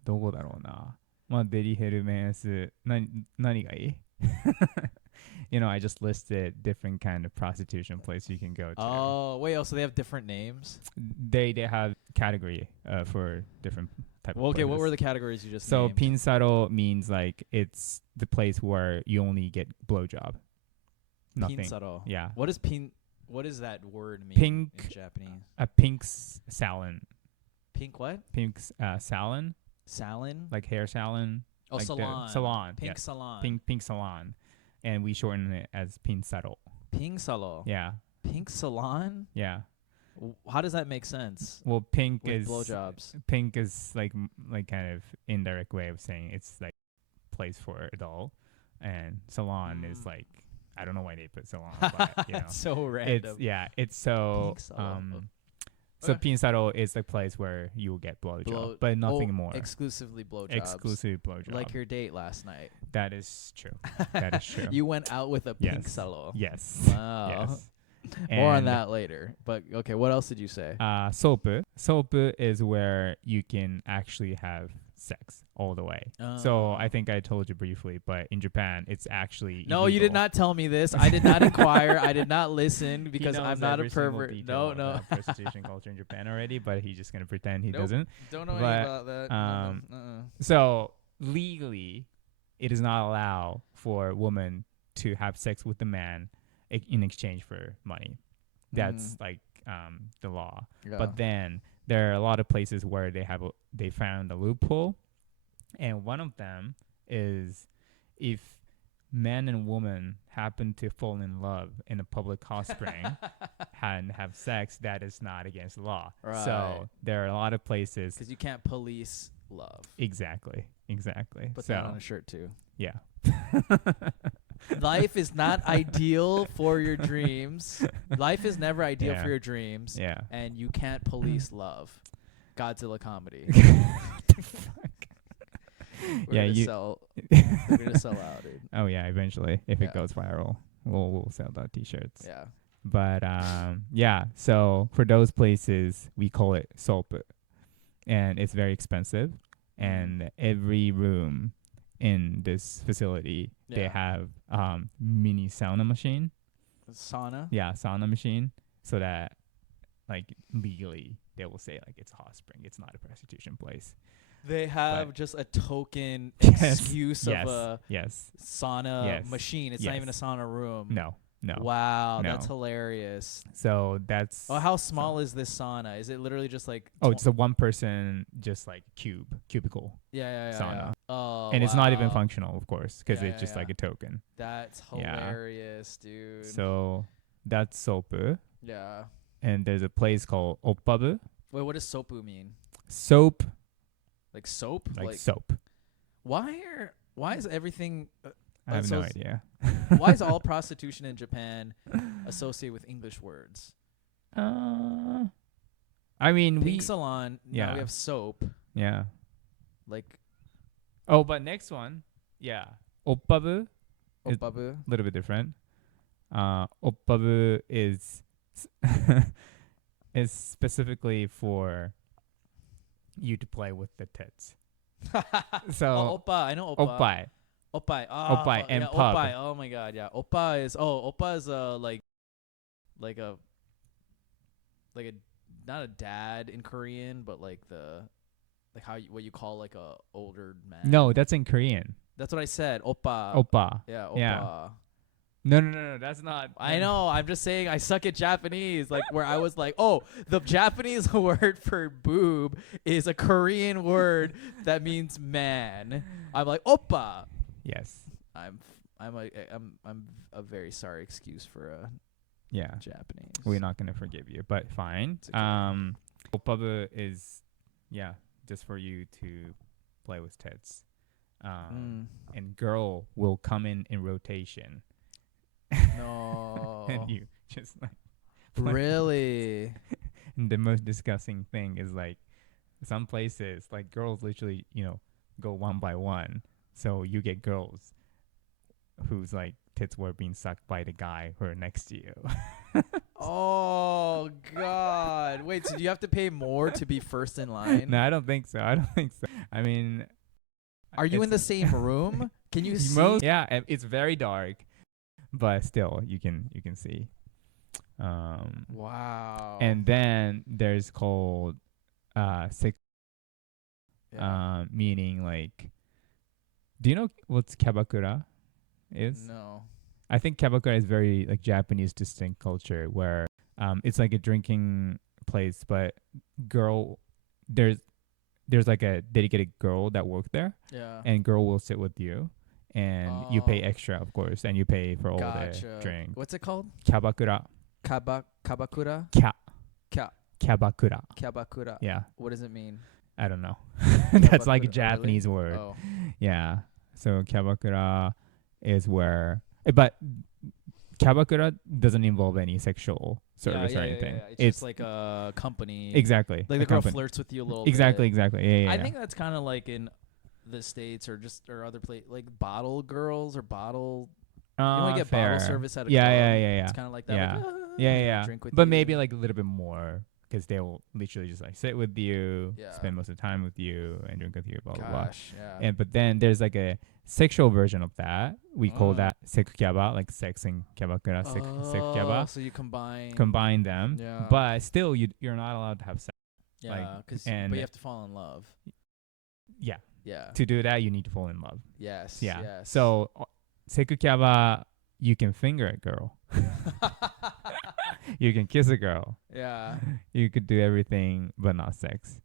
どこだろうな。まあ、デリヘルメンス、何がいい？You know, I just listed different kind of prostitution places you can go to. Oh, wait, so they have different names? They have category for different type Well, of okay, what places. were the categories you just So named? pinsaro means like it's the place where you only get blowjob. Nothing. Pinsaro. Yeah. What does that word mean Pink. in Japanese? A pink salon. Pink what? Pink salon, Salon? like hair salon. Oh, like the salon. salon. Pink Yes. salon. Pink salon. And we shorten it as pinsaro. Pink salon. Yeah. Pink salon? Yeah. How does that make sense? Well, pink With is blowjobs. Pink is like kind of indirect way of saying it's like place for adult, and salon is like I don't know why they put salon, but you know, That's so random. it's so Pink salon. so Okay. pinsaro is the place where you will get blowjob, but nothing more. Exclusively blowjobs. Exclusive blowjob. Like your date last night. That is true. That is true. You went out with a pink Yes. salon. Yes. Wow. Yes. More on And, that later. But okay, what else did you say? Soap. Soap is where you can actually have sex all the way. So I think I told you briefly, but in Japan, it's actually No, you did not tell me this. I did not inquire. I did not listen because He knows I'm not a every single pervert. detail No. about prostitution culture in Japan already, but he's just gonna pretend he Nope. doesn't. Don't know But, anything about that. So legally, it is not allowed for a woman to have sex with a man in exchange for money. That's like the law. Yeah. But then there are a lot of places where they found a loophole, and one of them is if man and woman happen to fall in love in a public hot spring and have sex, that is not against the law. Right. So there are a lot of places. Because you can't police love. Exactly. Put that on a shirt too. Yeah. Life is not ideal for your dreams. Life is never ideal for your dreams. Yeah. And you can't police love. Godzilla comedy. We're gonna sell out, dude. Oh yeah, eventually if Yeah. it goes viral, we'll sell the t-shirts. Yeah. But yeah, so for those places we call it soap, and it's very expensive. And every room in this facility they Yeah. have mini sauna machine. Sauna. Yeah, sauna machine, so that like legally they will say like it's a hot spring, it's not a prostitution place. They have But- just a token Yes, excuse yes, of a yes. sauna Yes, machine. It's not even a yes. sauna room. No. Wow, No. that's hilarious. So that's. Oh, how small is this sauna? Is it literally just like? Oh, it's a one person, just like cubicle, yeah. sauna. Oh, and it's not even wow. functional, of course, because Yeah, it's just like a token. That's Yeah. hilarious, dude. So that's sopu, Yeah. and there's a place called oppabu. Wait, what does sopu mean? Soap, Like soap? like soap. Why is everything? I have no so- idea. Why is all prostitution in Japan associated with English words? I mean, Pink salon. Now yeah. we have soap. yeah. Like Oh, but next one, yeah, oppabu, It- oppabu. a little bit different. Oppabu is is specifically for you to play with the tits. So Oppa. I know oppa. oppai. Oppai. Oppai and yeah, pub. Oppai. Oh my god, yeah. Oppa is like a not a dad in Korean, but like what you call like a older man. No, that's in Korean. That's what I said. Oppa. Oppa. Yeah, oppa. Yeah. No, that's not. I know. I'm just saying I suck at Japanese. Like where I was like, oh, the Japanese word for boob is a Korean word that means man. I'm like oppa. Yes. I'm a very sorry excuse for Yeah. Japanese. We're not gonna forgive you, but fine. It's okay. Oppabu is, just for you to play with tits. And girl will come in rotation. No. And you just like play. Really? And the most disgusting thing is like some places like girls literally go one by one, so you get girls whose like tits were being sucked by the guy who are next to you. Oh God! Wait, so do you have to pay more to be first in line? No, I don't think so. I mean, Are you in the it's- same room? Can you see? It's very dark, but still you can see. Wow. And then there's called sex, Yeah. meaning like, do you know what's kabakura is? No. I think kabakura is very like Japanese distinct culture where it's like a drinking place, but there's like a dedicated girl that works there, Yeah. and girl will sit with you, and you pay Oh. extra, of course, and you pay for all Gotcha. the drinks. What's it called? Kabakura. Kabakura. Kabakura. Kabakura. Yeah, What does it mean? I don't know. That's like a Kabakura, Japanese really? word. Oh. Yeah. So kabakura is where, but kabakura doesn't involve any sexual service or anything. Yeah. It's just like a company. exactly Like a the girl company. flirts with you a little Exactly. bit. Yeah. I think that's kind of like in the States or other places, like bottle girls or bottle. You want to get fair. bottle service at a Yeah, club. yeah. It's kind of like that. Yeah. Like, Yeah. drink with But you. maybe like a little bit more because they will literally just like sit with you, Yeah. spend most of the time with you, and drink with you, blah blah blah. Gosh, yeah. And but then there's like a sexual version of that. We call that sekukyaba, like sex and kyabakura, sekukyaba. So you Combine them, Yeah. but still you're not allowed to have sex. Yeah, but and- you have to fall in love. Yeah, Yeah. to do that you need to fall in love. Yes. Yeah. Yes. So sekukyaba, you can finger a girl, you can kiss a girl, yeah. you could do everything but not sex.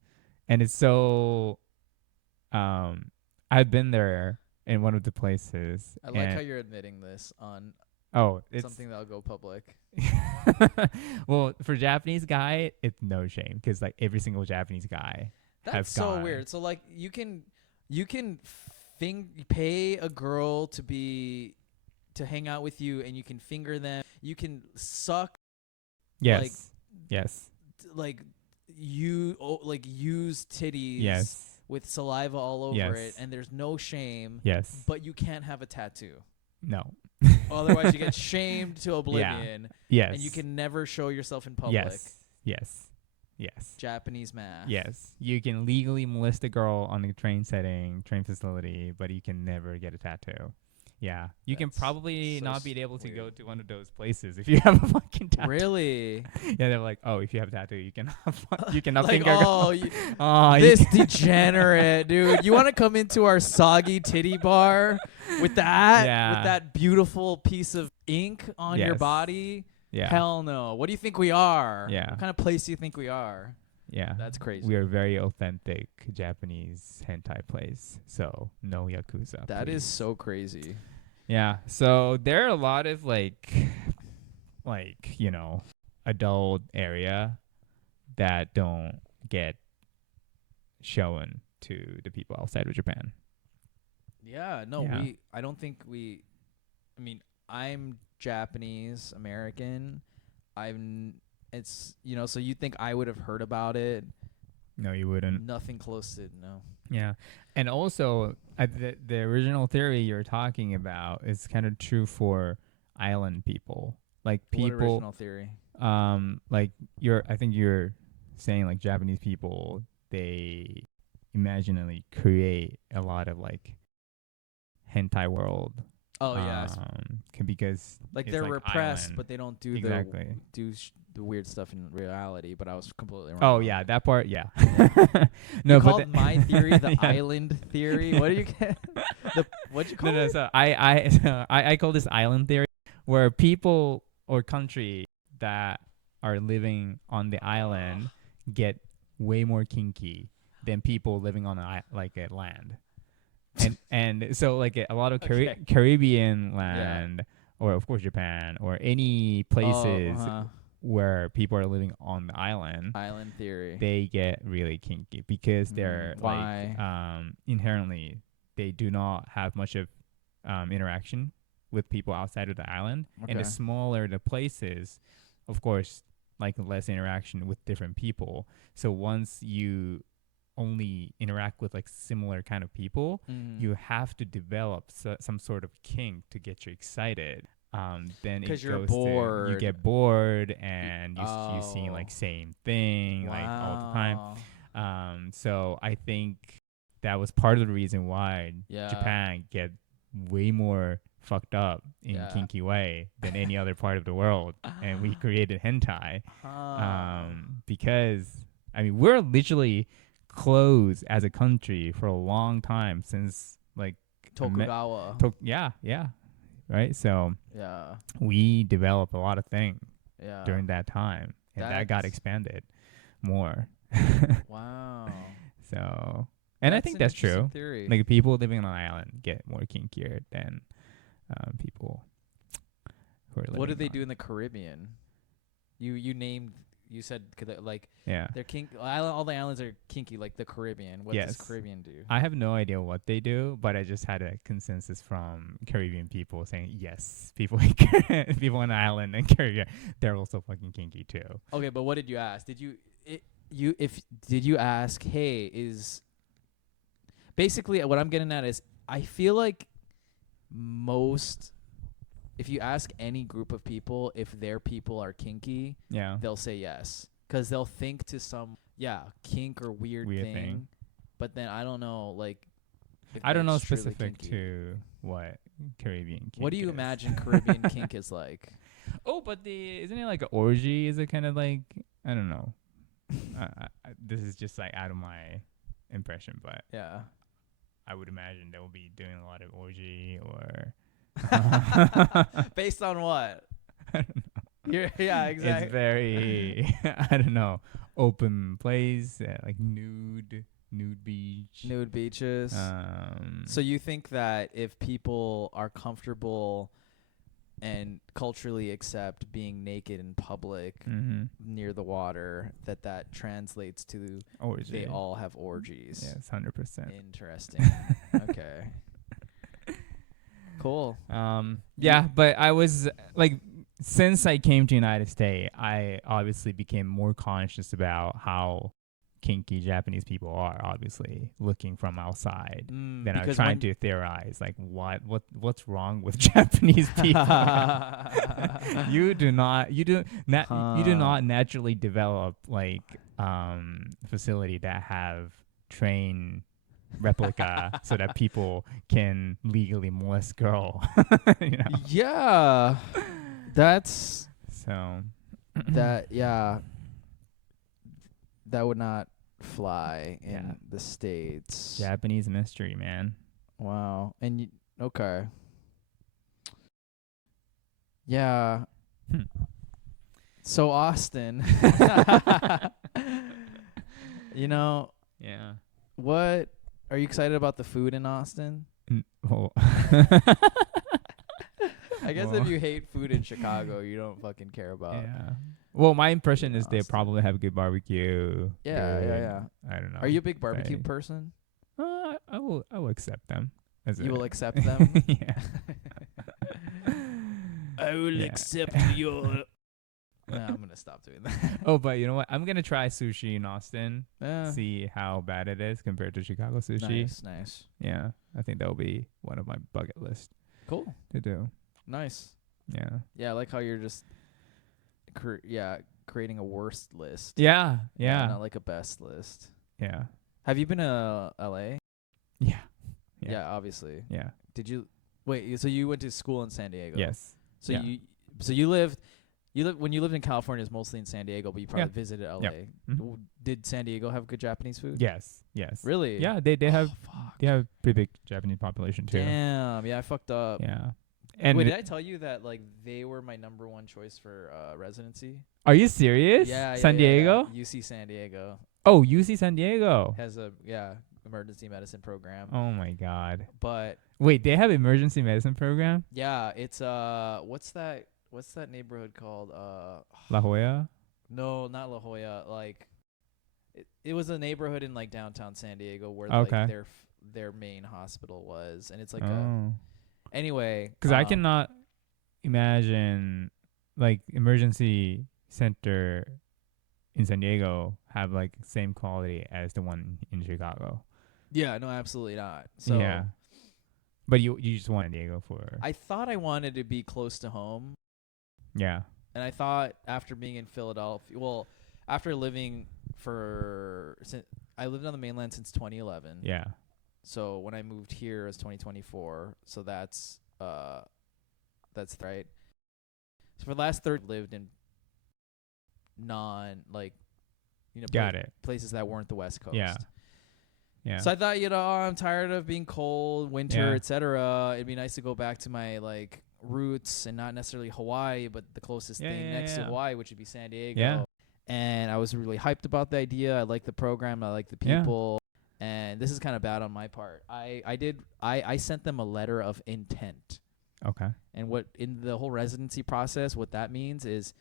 And it's so I've been there in one of the places. I like how you're admitting this on it's something that'll go public. well, for Japanese guy, it's no shame because like every single Japanese guy That's have so gone. weird. So like you can pay a girl to hang out with you, and you can finger them. You can suck Yes. Yes. like use titties Yes. with saliva all over Yes. it, and there's no shame. Yes. But you can't have a tattoo. No. Otherwise, you get shamed to oblivion, Yes. and you can never show yourself in public. Yes. Yes. Yes. Japanese math. Yes. You can legally molest a girl on a train facility, but you can never get a tattoo. Yeah. You can That's probably so not be able to go weird. to one of those places if you have a fucking tattoo. Really? Yeah, they're like, oh, if you have a tattoo, you can you cannot Like, finger a girl. oh, You this can- degenerate, dude. You want to come into our soggy titty bar with that? Yeah. With that beautiful piece of ink on your Yes. body? Yeah. Hell no. What do you think we are? Yeah. What kind of place do you think we are? Yeah. That's crazy. We are very authentic Japanese hentai place. So no yakuza. That please. is so crazy. Yeah. So there are a lot of like adult area that don't get shown to the people outside of Japan. Yeah, no, Yeah. I don't think I mean, I'm Japanese American. It's so you think I would have heard about it? No, you wouldn't. Nothing close to no. Yeah. And also the original theory you're talking about is kind of true for island people. Like What people original theory? like I think you're saying like Japanese people, they imaginally create a lot of like hentai world. Oh yes. Because Like it's they're like repressed, island. but they don't do Exactly. the weird stuff in reality. But I was completely wrong. Oh yeah, that part. Yeah. No, no, you but called my theory the Yeah. island theory. What do you get? What'd you call no. it? So I call this island theory, where people or country that are living on the island get way more kinky than people living on a land. And so like a lot of Okay. Caribbean land, or of course Japan, or any places where people are living on the island, Island theory. they get really kinky because they're Why? like inherently they do not have much of interaction with people outside of the island. And the Okay. smaller the places, of course, like less interaction with different people. So once you only interact with like similar kind of people, you have to develop some sort of kink to get you excited. Then it 'Cause you're goes to, you bored. get bored and you see like same thing like all the time. Wow. So I think that was part of the reason why Yeah. Japan get way more fucked up in Yeah. kinky way than any other part of the world, and we created hentai Ah. because I mean we're literally closed as a country for a long time since like Tokugawa. yeah, right. So Yeah. we developed a lot of things Yeah. during that time, and that got That's- expanded more. Wow. So, and I think an that's interesting true. Theory. Like people living on an island get more kinkier than people who are living. What do they on- do in the Caribbean? You said like Yeah, they're all the islands are kinky, like the Caribbean. What does Yes. Caribbean do? I have no idea what they do, but I just had a consensus from Caribbean people saying yes, people people on the island and Caribbean, they're also fucking kinky too. Okay, but what did you ask? Did you ask, hey, is basically what I'm getting at is I feel like if you ask any group of people if their people are kinky, Yeah, they'll say yes. because they'll think to some kink or weird thing, but then I don't know like. I don't know it's truly specific kinky. to what Caribbean kink What do you is. imagine Caribbean kink is like? Oh, but isn't it like an orgy? Is it kind of like, I don't know. This is just like out of my impression, but Yeah. I would imagine they will be doing a lot of orgy or. Based on what? I don't know. Yeah, exactly. It's very, I don't know, open place, like nude beach. Nude beaches. So you think that if people are comfortable and culturally accept being naked in public near the water, that translates to orgy. they all have orgies. Yes, 100%. Interesting. Okay. Cool. Yeah, but I was like, since I came to United States, I obviously became more conscious about how kinky Japanese people are, obviously looking from outside. Then I was trying to theorize like what's wrong with Japanese people. you do not naturally develop like facility that have trained replica so that people can legally molest girl. You know? Yeah. That's So that that would not fly in the States. Japanese mystery, man. Wow. And okay. Yeah. So Austin. You know, Yeah. what are you excited about the food in Austin? Well, I guess if you hate food in Chicago, you don't fucking care about. yeah. Well, my impression is they Austin. probably have good barbecue. Yeah. good- I don't know. Are you a big barbecue Right. person? I will accept them. You will accept them? Yeah. I will Yeah. accept your. Nah, I'm gonna stop doing that. Oh, but you know what? I'm gonna try sushi in Austin. Yeah. See how bad it is compared to Chicago sushi. Nice. Yeah, I think that will be one of my bucket list Cool. to do. Nice. Yeah. Yeah, I like how you're just creating a worst list. Yeah. Yeah. Not like a best list. Yeah. Have you been to LA? Yeah. Yeah, obviously. Yeah. Did you so you went to school in San Diego? Yes. So Yeah. you lived when you lived in California, it's mostly in San Diego, but you probably visited LA. Yep. Mhm. Did San Diego have good Japanese food? Yes. Yes. Really? Yeah. They have Fuck. they have pretty big Japanese population too. Damn. Yeah, I fucked up. Yeah. And Wait, did I tell you that like they were my number one choice for residency? are you serious? Yeah. San Diego? Yeah. UC San Diego Oh, UC San Diego. has a emergency medicine program. Oh my God. But Wait, they have emergency medicine program? yeah, it's what's that neighborhood called? La Jolla? No, not La Jolla. Like it was a neighborhood in like downtown San Diego where Okay. like their main hospital was, and it's like anyway. Because I cannot imagine like emergency center in San Diego have like same quality as the one in Chicago. Yeah, no, absolutely not. So yeah. But you just want San Diego for I thought I wanted to be close to home. yeah. And I thought after being in Philadelphia, after living I lived on the mainland since 2011. Yeah. So when I moved here, it was 2024. So that's right. So for the last lived in Got it. places that weren't the West Coast. Yeah. Yeah. So I thought, I'm tired of being cold, winter, Yeah. etc. It'd be nice to go back to my like roots and not necessarily Hawaii, but the closest thing next to Hawaii, which would be San Diego. Yeah. And I was really hyped about the idea. I like the program. I like the Yeah. people. And this is kind of bad on my part. I sent them a letter of intent. Okay. And what in the whole residency process, what that means is,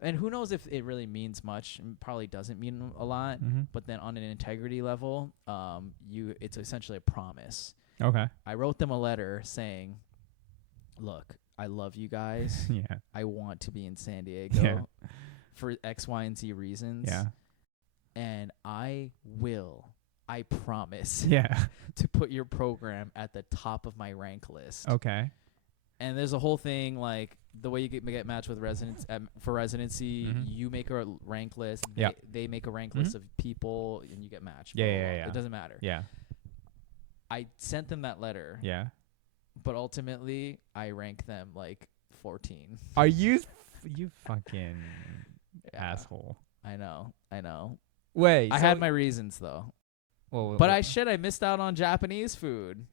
and who knows if it really means much, and probably doesn't mean a lot, Mm-hmm. but then on an integrity level, it's essentially a promise. Okay. I wrote them a letter saying, look, I love you guys. Yeah. I want to be in San Diego for X, Y, and Z reasons. Yeah. And I promise Yeah. to put your program at the top of my rank list. Okay. And there's a whole thing like the way you get matched with residents for residency. Mhm. You make a rank list. Yeah. They make a rank Mhm. list of people, and you get matched. Yeah, blah, blah, yeah, blah. yeah. It doesn't matter. Yeah. I sent them that letter, Yeah. but ultimately I rank them like 14. Are you fucking Yeah. asshole? I know. Wait. I had my reasons though. Well, But I missed out on Japanese food.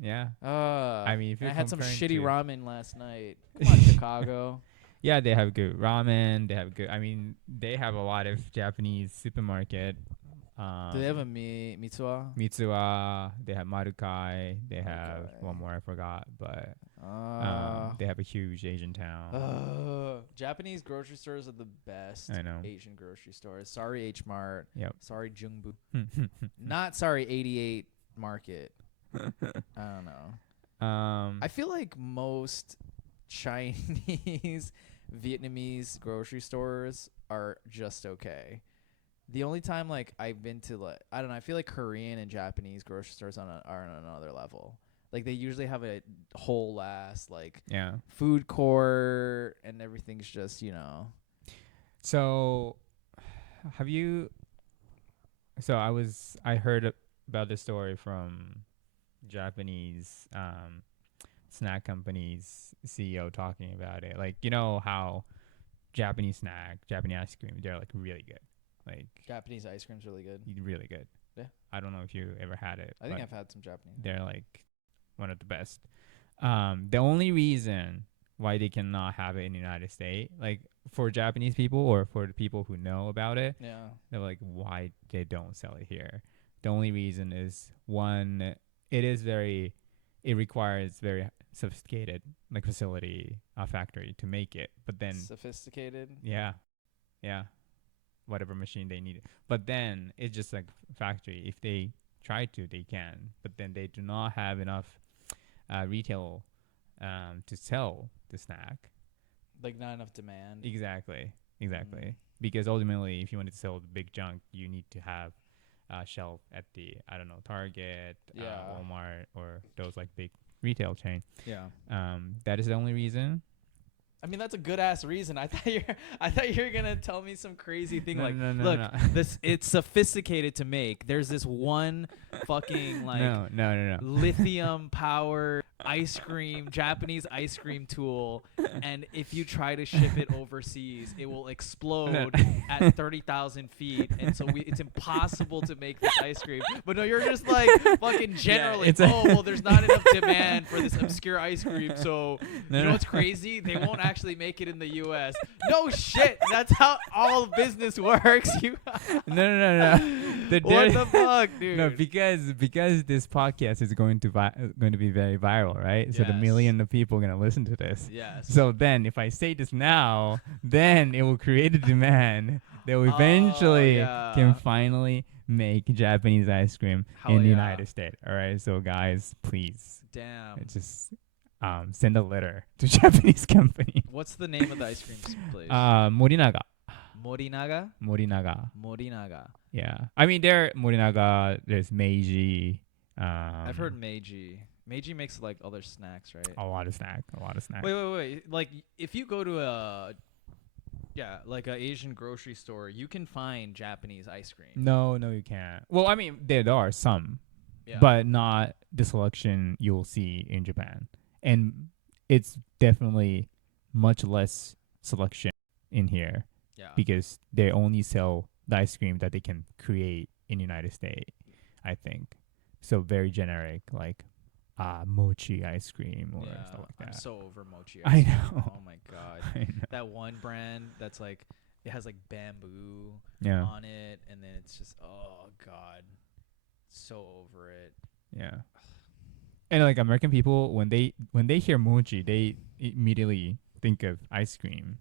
Yeah. I mean, if I you're had some comparing shitty to- ramen last night. Come on, Chicago. Yeah, they have good ramen. They have good. I mean, they have a lot of Japanese supermarket. Do they have a Mitsuwa? Mitsuwa. They have Marukai. They have Marukai. one more I forgot, but they have a huge Asian town. Japanese grocery stores are the best. I know. Asian grocery stores. Sorry, H Mart. Yep. Sorry, Jungbu. Not sorry, 88 Market. I don't know. I feel like most Chinese, Vietnamese grocery stores are just okay. The only time like I've been to like I don't know, I feel like Korean and Japanese grocery stores are on another level. Like they usually have a whole ass like yeah. food court and everything's just, So, have you? So I heard about this story from Japanese snack companies CEO talking about it. Like, you know how Japanese ice cream, they're like really good. Like Japanese ice cream's really good. really good. Yeah. I don't know if you ever had it. I think but I've had some Japanese. they're like one of the best. The only reason why they cannot have it in the United States, like for Japanese people or for the people who know about it, Yeah. they're like, why they don't sell it here? The only reason is one, it requires very sophisticated like facility, factory to make it. But then Sophisticated. yeah, whatever machine they need. But then it's just like factory. If they try to, they can. But then they do not have enough retail to sell the snack. Like not enough demand. Exactly. Because ultimately, if you wanted to sell the big junk, you need to have a shelf at the Target, Walmart, or those like big retail chain. Yeah. That is the only reason. I mean, that's a good ass reason. I thought you were gonna tell me some crazy thing No. look, it's sophisticated to make. There's this one fucking like No. lithium powered Japanese ice cream tool, and if you try to ship it overseas, it will explode at 30,000 feet, and so it's impossible to make this ice cream. But no, you're just like fucking generally. There's not enough demand for this obscure ice cream, so you know what's crazy? They won't actually make it in the U.S. No shit, that's how all business works. No. What the fuck, dude? No, because this podcast is going to be very viral, right? So the million of people are going to listen to this. Yes. So then if I say this now, then it will create a demand that will eventually can finally make Japanese ice cream in the United States. All right. So guys, please. Damn. Just send a letter to Japanese company. What's the name of the ice cream place? Morinaga. Morinaga. Yeah. I mean, Morinaga, there's Meiji. I've heard Meiji. Meiji makes like other snacks, right? A lot of snack. Wait. Like if you go to a Asian grocery store, you can find Japanese ice cream. No, you can't. Well, I mean, there are some, Yeah. but not the selection you'll see in Japan. And it's definitely much less selection in here because they only sell the ice cream that they can create in the United States, I think. So very generic, like mochi ice cream or stuff like that. I'm so over mochi ice I cream. know. Oh my god. I know. That one brand that's like it has like bamboo Yeah. on it, and then it's just god, so over it. Yeah. And like American people, when they hear mochi, they immediately think of ice cream.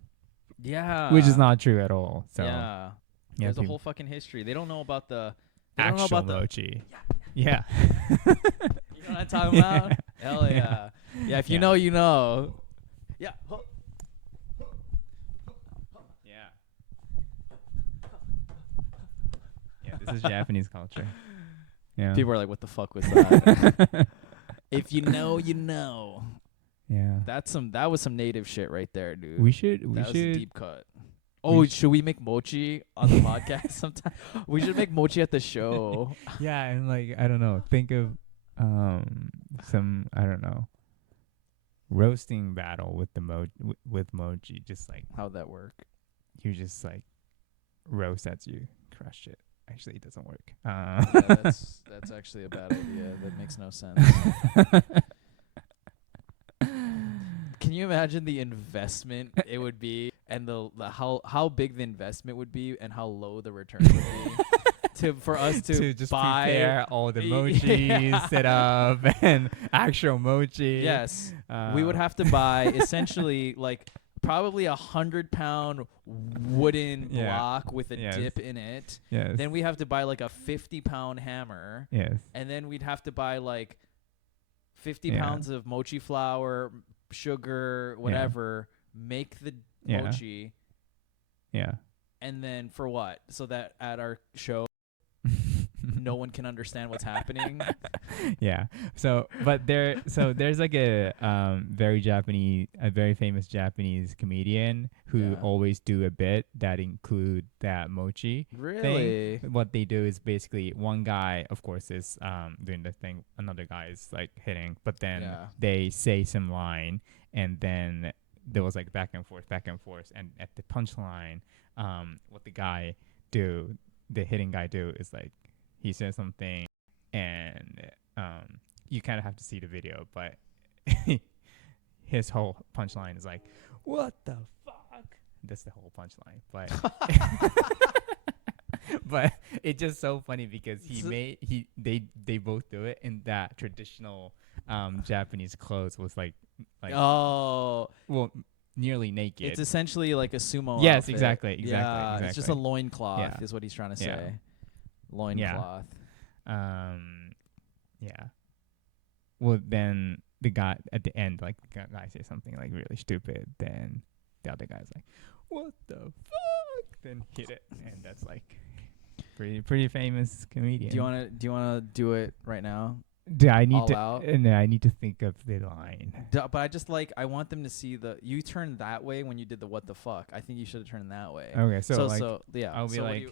Yeah. Which is not true at all. So yeah. There's a whole fucking history. They don't know about the actual mochi. Yeah. You know what I'm talking about? Hell yeah. Yeah, if you know, you know. Yeah. Yeah, this is Japanese culture. Yeah. People are like, what the fuck was that? If you know, you know. Yeah. That was some native shit right there, dude. We should that was a should deep cut. Oh, should we make mochi on the podcast sometime? We should make mochi at the show. yeah, and like I don't know, think of some I don't know roasting battle with the with mochi, just like How'd that work? you just like roast as you crush it. Actually, it doesn't work. Yeah, that's actually a bad idea. That makes no sense. Can you imagine the investment it would be, and the how big the investment would be, and how low the return would be for us to just buy prepare all the mochi, set up, and actual mochi. Yes, we would have to buy essentially like probably 100-pound wooden block with a dip in it. Yes. Then we have to buy like a 50-pound hammer. Yes. And then we'd have to buy like 50 pounds of mochi flour, sugar, whatever, make the mochi. Yeah. And then for what? So that at our show, no one can understand what's happening. Yeah. There's like a very famous Japanese comedian who always do a bit that include that mochi Really? thing. What they do is basically one guy, of course, is doing the thing, another guy is like hitting, but then they say some line, and then there was like back and forth, and at the punchline, what the hitting guy do is like he says something, and you kind of have to see the video, but his whole punchline is like, "What the fuck?" That's the whole punchline, but but it's just so funny because they both do it in that traditional Japanese clothes was like nearly naked. It's essentially like a sumo Yes, outfit. exactly. It's just a loincloth is what he's trying to say. Loincloth. Yeah. Well, then the guy at the end, like the guy says something like really stupid, then the other guy's like, "What the fuck?" Then hit it, and that's like pretty famous comedian. Do you wanna do it right now? I need to. Out? No, I need to think of the line. But I want them to see you turned that way when you did the what the fuck. I think you should have turned that way. Okay, so I'll be like,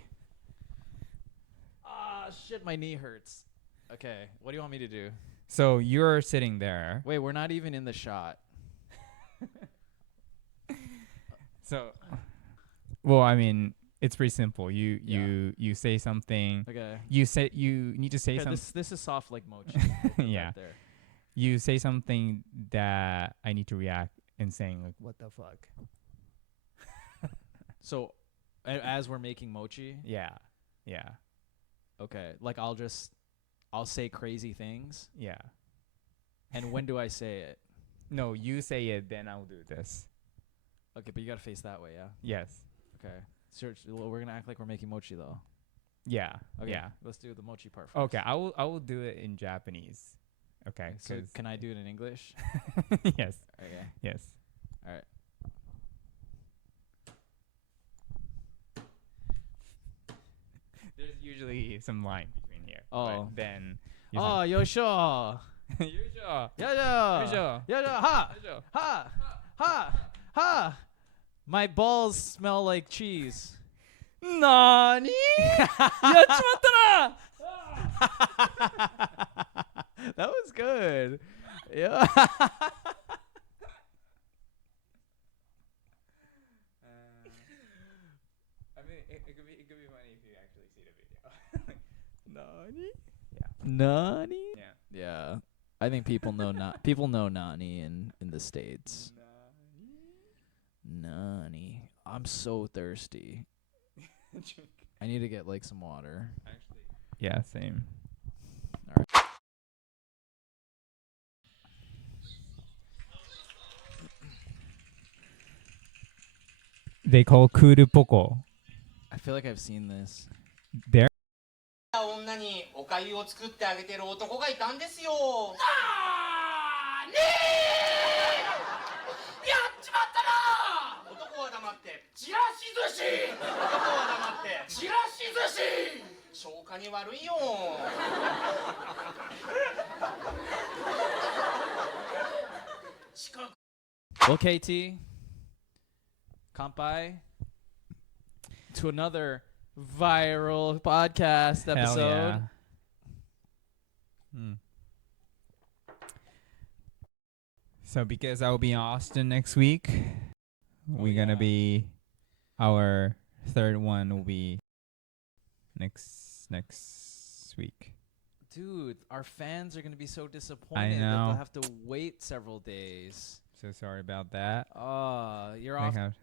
shit, my knee hurts. Okay, what do you want me to do? So you're sitting there. Wait, we're not even in the shot. So, well, I mean, it's pretty simple. You say something. Okay. You need to say something. This is soft like mochi. Yeah. Right there. You say something that I need to react and saying like, "What the fuck?" So, as we're making mochi. Yeah. Okay, like I'll say crazy things. Yeah. And when do I say it? No, you say it, then I'll do this. Okay, but you gotta face that way, yeah? Yes. Okay. So we're gonna act like we're making mochi though. Yeah. Okay. Yeah. Let's do the mochi part first. Okay, I will do it in Japanese. Okay. So can I do it in English? Yes. Okay. Yes. All right. There's usually some line between here. Oh. But then. Oh, yosho. Yosho. Yosho. Yosho. Ha. Ha. Ha. Ha. My balls smell like cheese. Nani? That was good. Yeah. I mean, it could be funny if you actually see the video. Nani? Yeah. Nani? Yeah. Yeah. I think people know Nani in the States. Nani. I'm so thirsty. I need to get like some water. Actually. Yeah, same. All right. They call kuru poko. I feel like I've seen this. There. 女にお粥を作ってあげてる男がいたんですよ。なーにーやっちまったなー男は黙ってちらし寿司男は黙ってちらし寿司消化に悪いよ近く Well, KT, kampai to another viral podcast Hell episode. yeah. So because I'll be in Austin next week, we're yeah. gonna be our third one will be next week. Dude, our fans are going to be so disappointed that know. they'll have to wait several days. So sorry about that. You're I off have-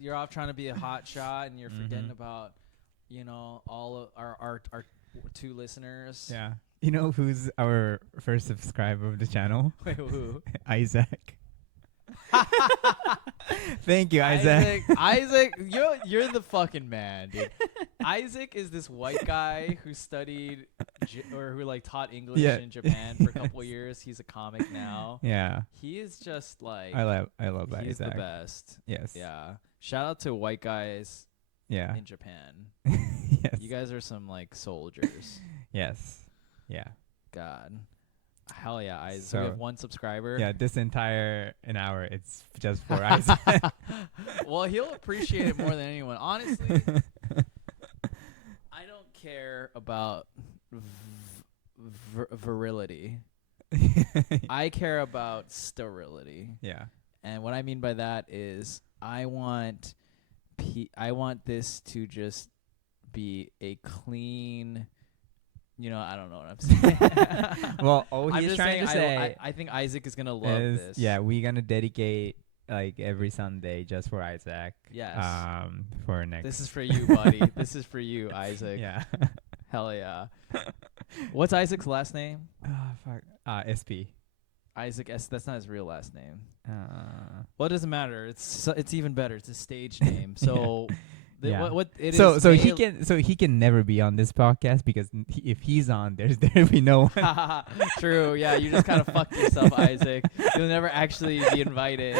you're off trying to be a hot shot and you're forgetting Mhm. about, all of our two listeners. Yeah. You know who's our first subscriber of the channel? Wait, who? Isaac. Thank you, Isaac. Isaac, you're the fucking man, dude. Isaac is this white guy who studied or who like taught English Yeah. in Japan for a couple years. He's a comic now. Yeah. He is just like I love he's Isaac. the best. Yes. Yeah. Shout out to white guys Yeah. in Japan. Yes. You guys are some like soldiers. Yes. Yeah. God. Hell yeah, Isaac. So- we have one subscriber. Yeah, this entire an hour it's just for Isaac. Well, he'll appreciate it more than anyone. Honestly, I don't care about virility. I care about sterility. Yeah. And what I mean by that is I want this to just be a clean, I don't know what I'm saying. Well, all I'm he's just trying saying to say I think Isaac is going to love is, this. yeah, we're gonna dedicate like every Sunday just for Isaac. Yes. For next. This is for you, buddy. This is for you, Isaac. Yeah. Hell yeah. What's Isaac's last name? Fuck. SP. Isaac S. That's not his real last name. Well, Well, it doesn't matter. It's even better. It's a stage name. So, Yeah. what it so is? so he can never be on this podcast because if he's on, there'll be no one. True. Yeah, you just kind of fucked yourself, Isaac. You'll never actually be invited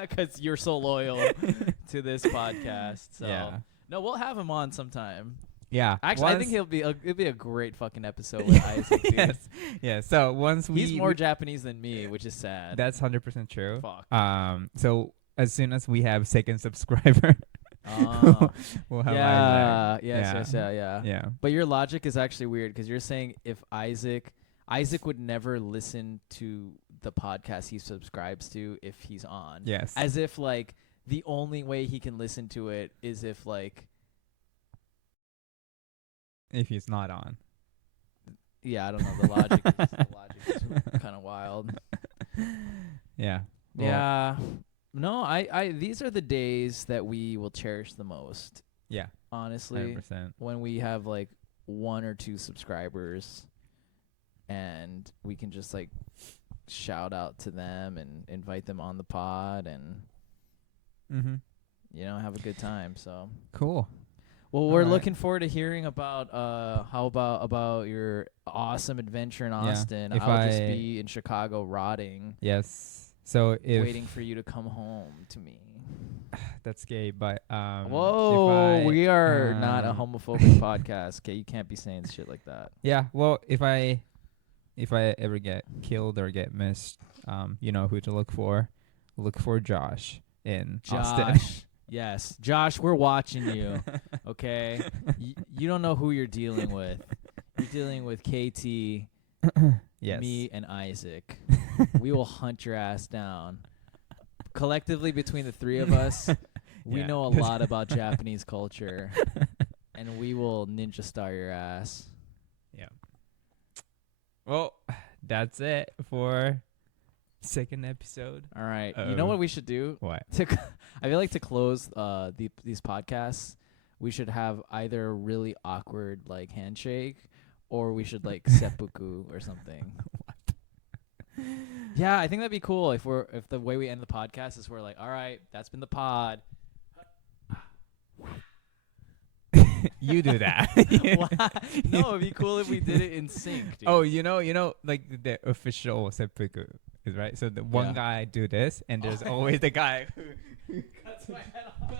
because you're so loyal to this podcast. So Yeah. no, we'll have him on sometime. Yeah. Actually, I think it'll be a great fucking episode with Isaac. Dude. Yes. Yeah. So once He's more Japanese than me, which is sad. That's 100% true. Fuck. So as soon as we have second subscriber, we'll have yeah. Isaac. Yeah. Yeah. But your logic is actually weird because you're saying if Isaac would never listen to the podcast he subscribes to if he's on. Yes. As if like the only way he can listen to it is if like. If he's not on. Yeah, I don't know. The logic is kind of wild. Yeah. Well, Yeah. No, I these are the days that we will cherish the most. Yeah. Honestly, 100%. when we have like 1 or 2 subscribers and we can just like shout out to them and invite them on the pod and Mm-hmm. have a good time. So, Cool. well, we're Alright. looking forward to hearing about how about your awesome adventure in Austin. if I'll just I- be in Chicago rotting, Yes. So if waiting for you to come home to me. that's gay, but Whoa, if I, we are not a homophobic podcast. Okay, you can't be saying shit like that. Yeah. Well, if I ever get killed or get missed, you know who to look for. Look for Josh in Austin. Josh, yes, Josh, we're watching you. Okay, you don't know who you're dealing with. You're dealing with KT, Yes. me, and Isaac. We will hunt your ass down. Collectively, between the 3 of us, we Yeah. know a lot about Japanese culture, and we will ninja star your ass. Yeah. Well, that's it for second episode. All right. You know Uh-oh. what we should do? What? I feel like to close these podcasts, we should have either a really awkward like handshake, or we should like seppuku or something. Yeah, I think that'd be cool if the way we end the podcast is we're like, all right, that's been the pod. You do that. What? No, it'd be cool if we did it in sync, dude. Oh, you know, like the official seppuku is right. So the one Yeah. guy do this, and there's always the guy who Cuts my head off.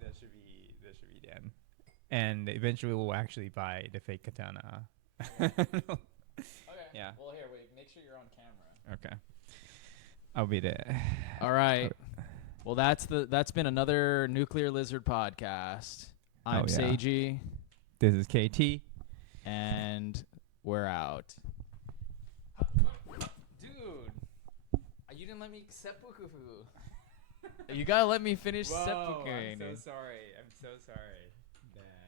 that should be the end. And eventually we'll actually buy the fake katana. Okay. Yeah. Well, here, wait. Make sure you're on camera. Okay. I'll be there. All right. Well, that's been another Nuclear Lizard podcast. I'm Seiji. This is KT. And we're out. Dude, you didn't let me seppuku. You gotta let me finish seppuku. I'm so sorry.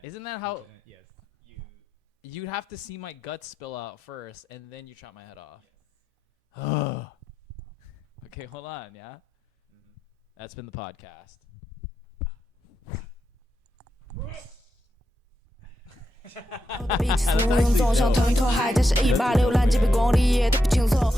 Isn't that how? Yes. You'd have to see my guts spill out first, and then you chop my head off. Yes. Okay, hold on, yeah? Mm-hmm. That's been the podcast. 我的彼此从容走向同一头海，但是180流浪，几百公里也都不轻松。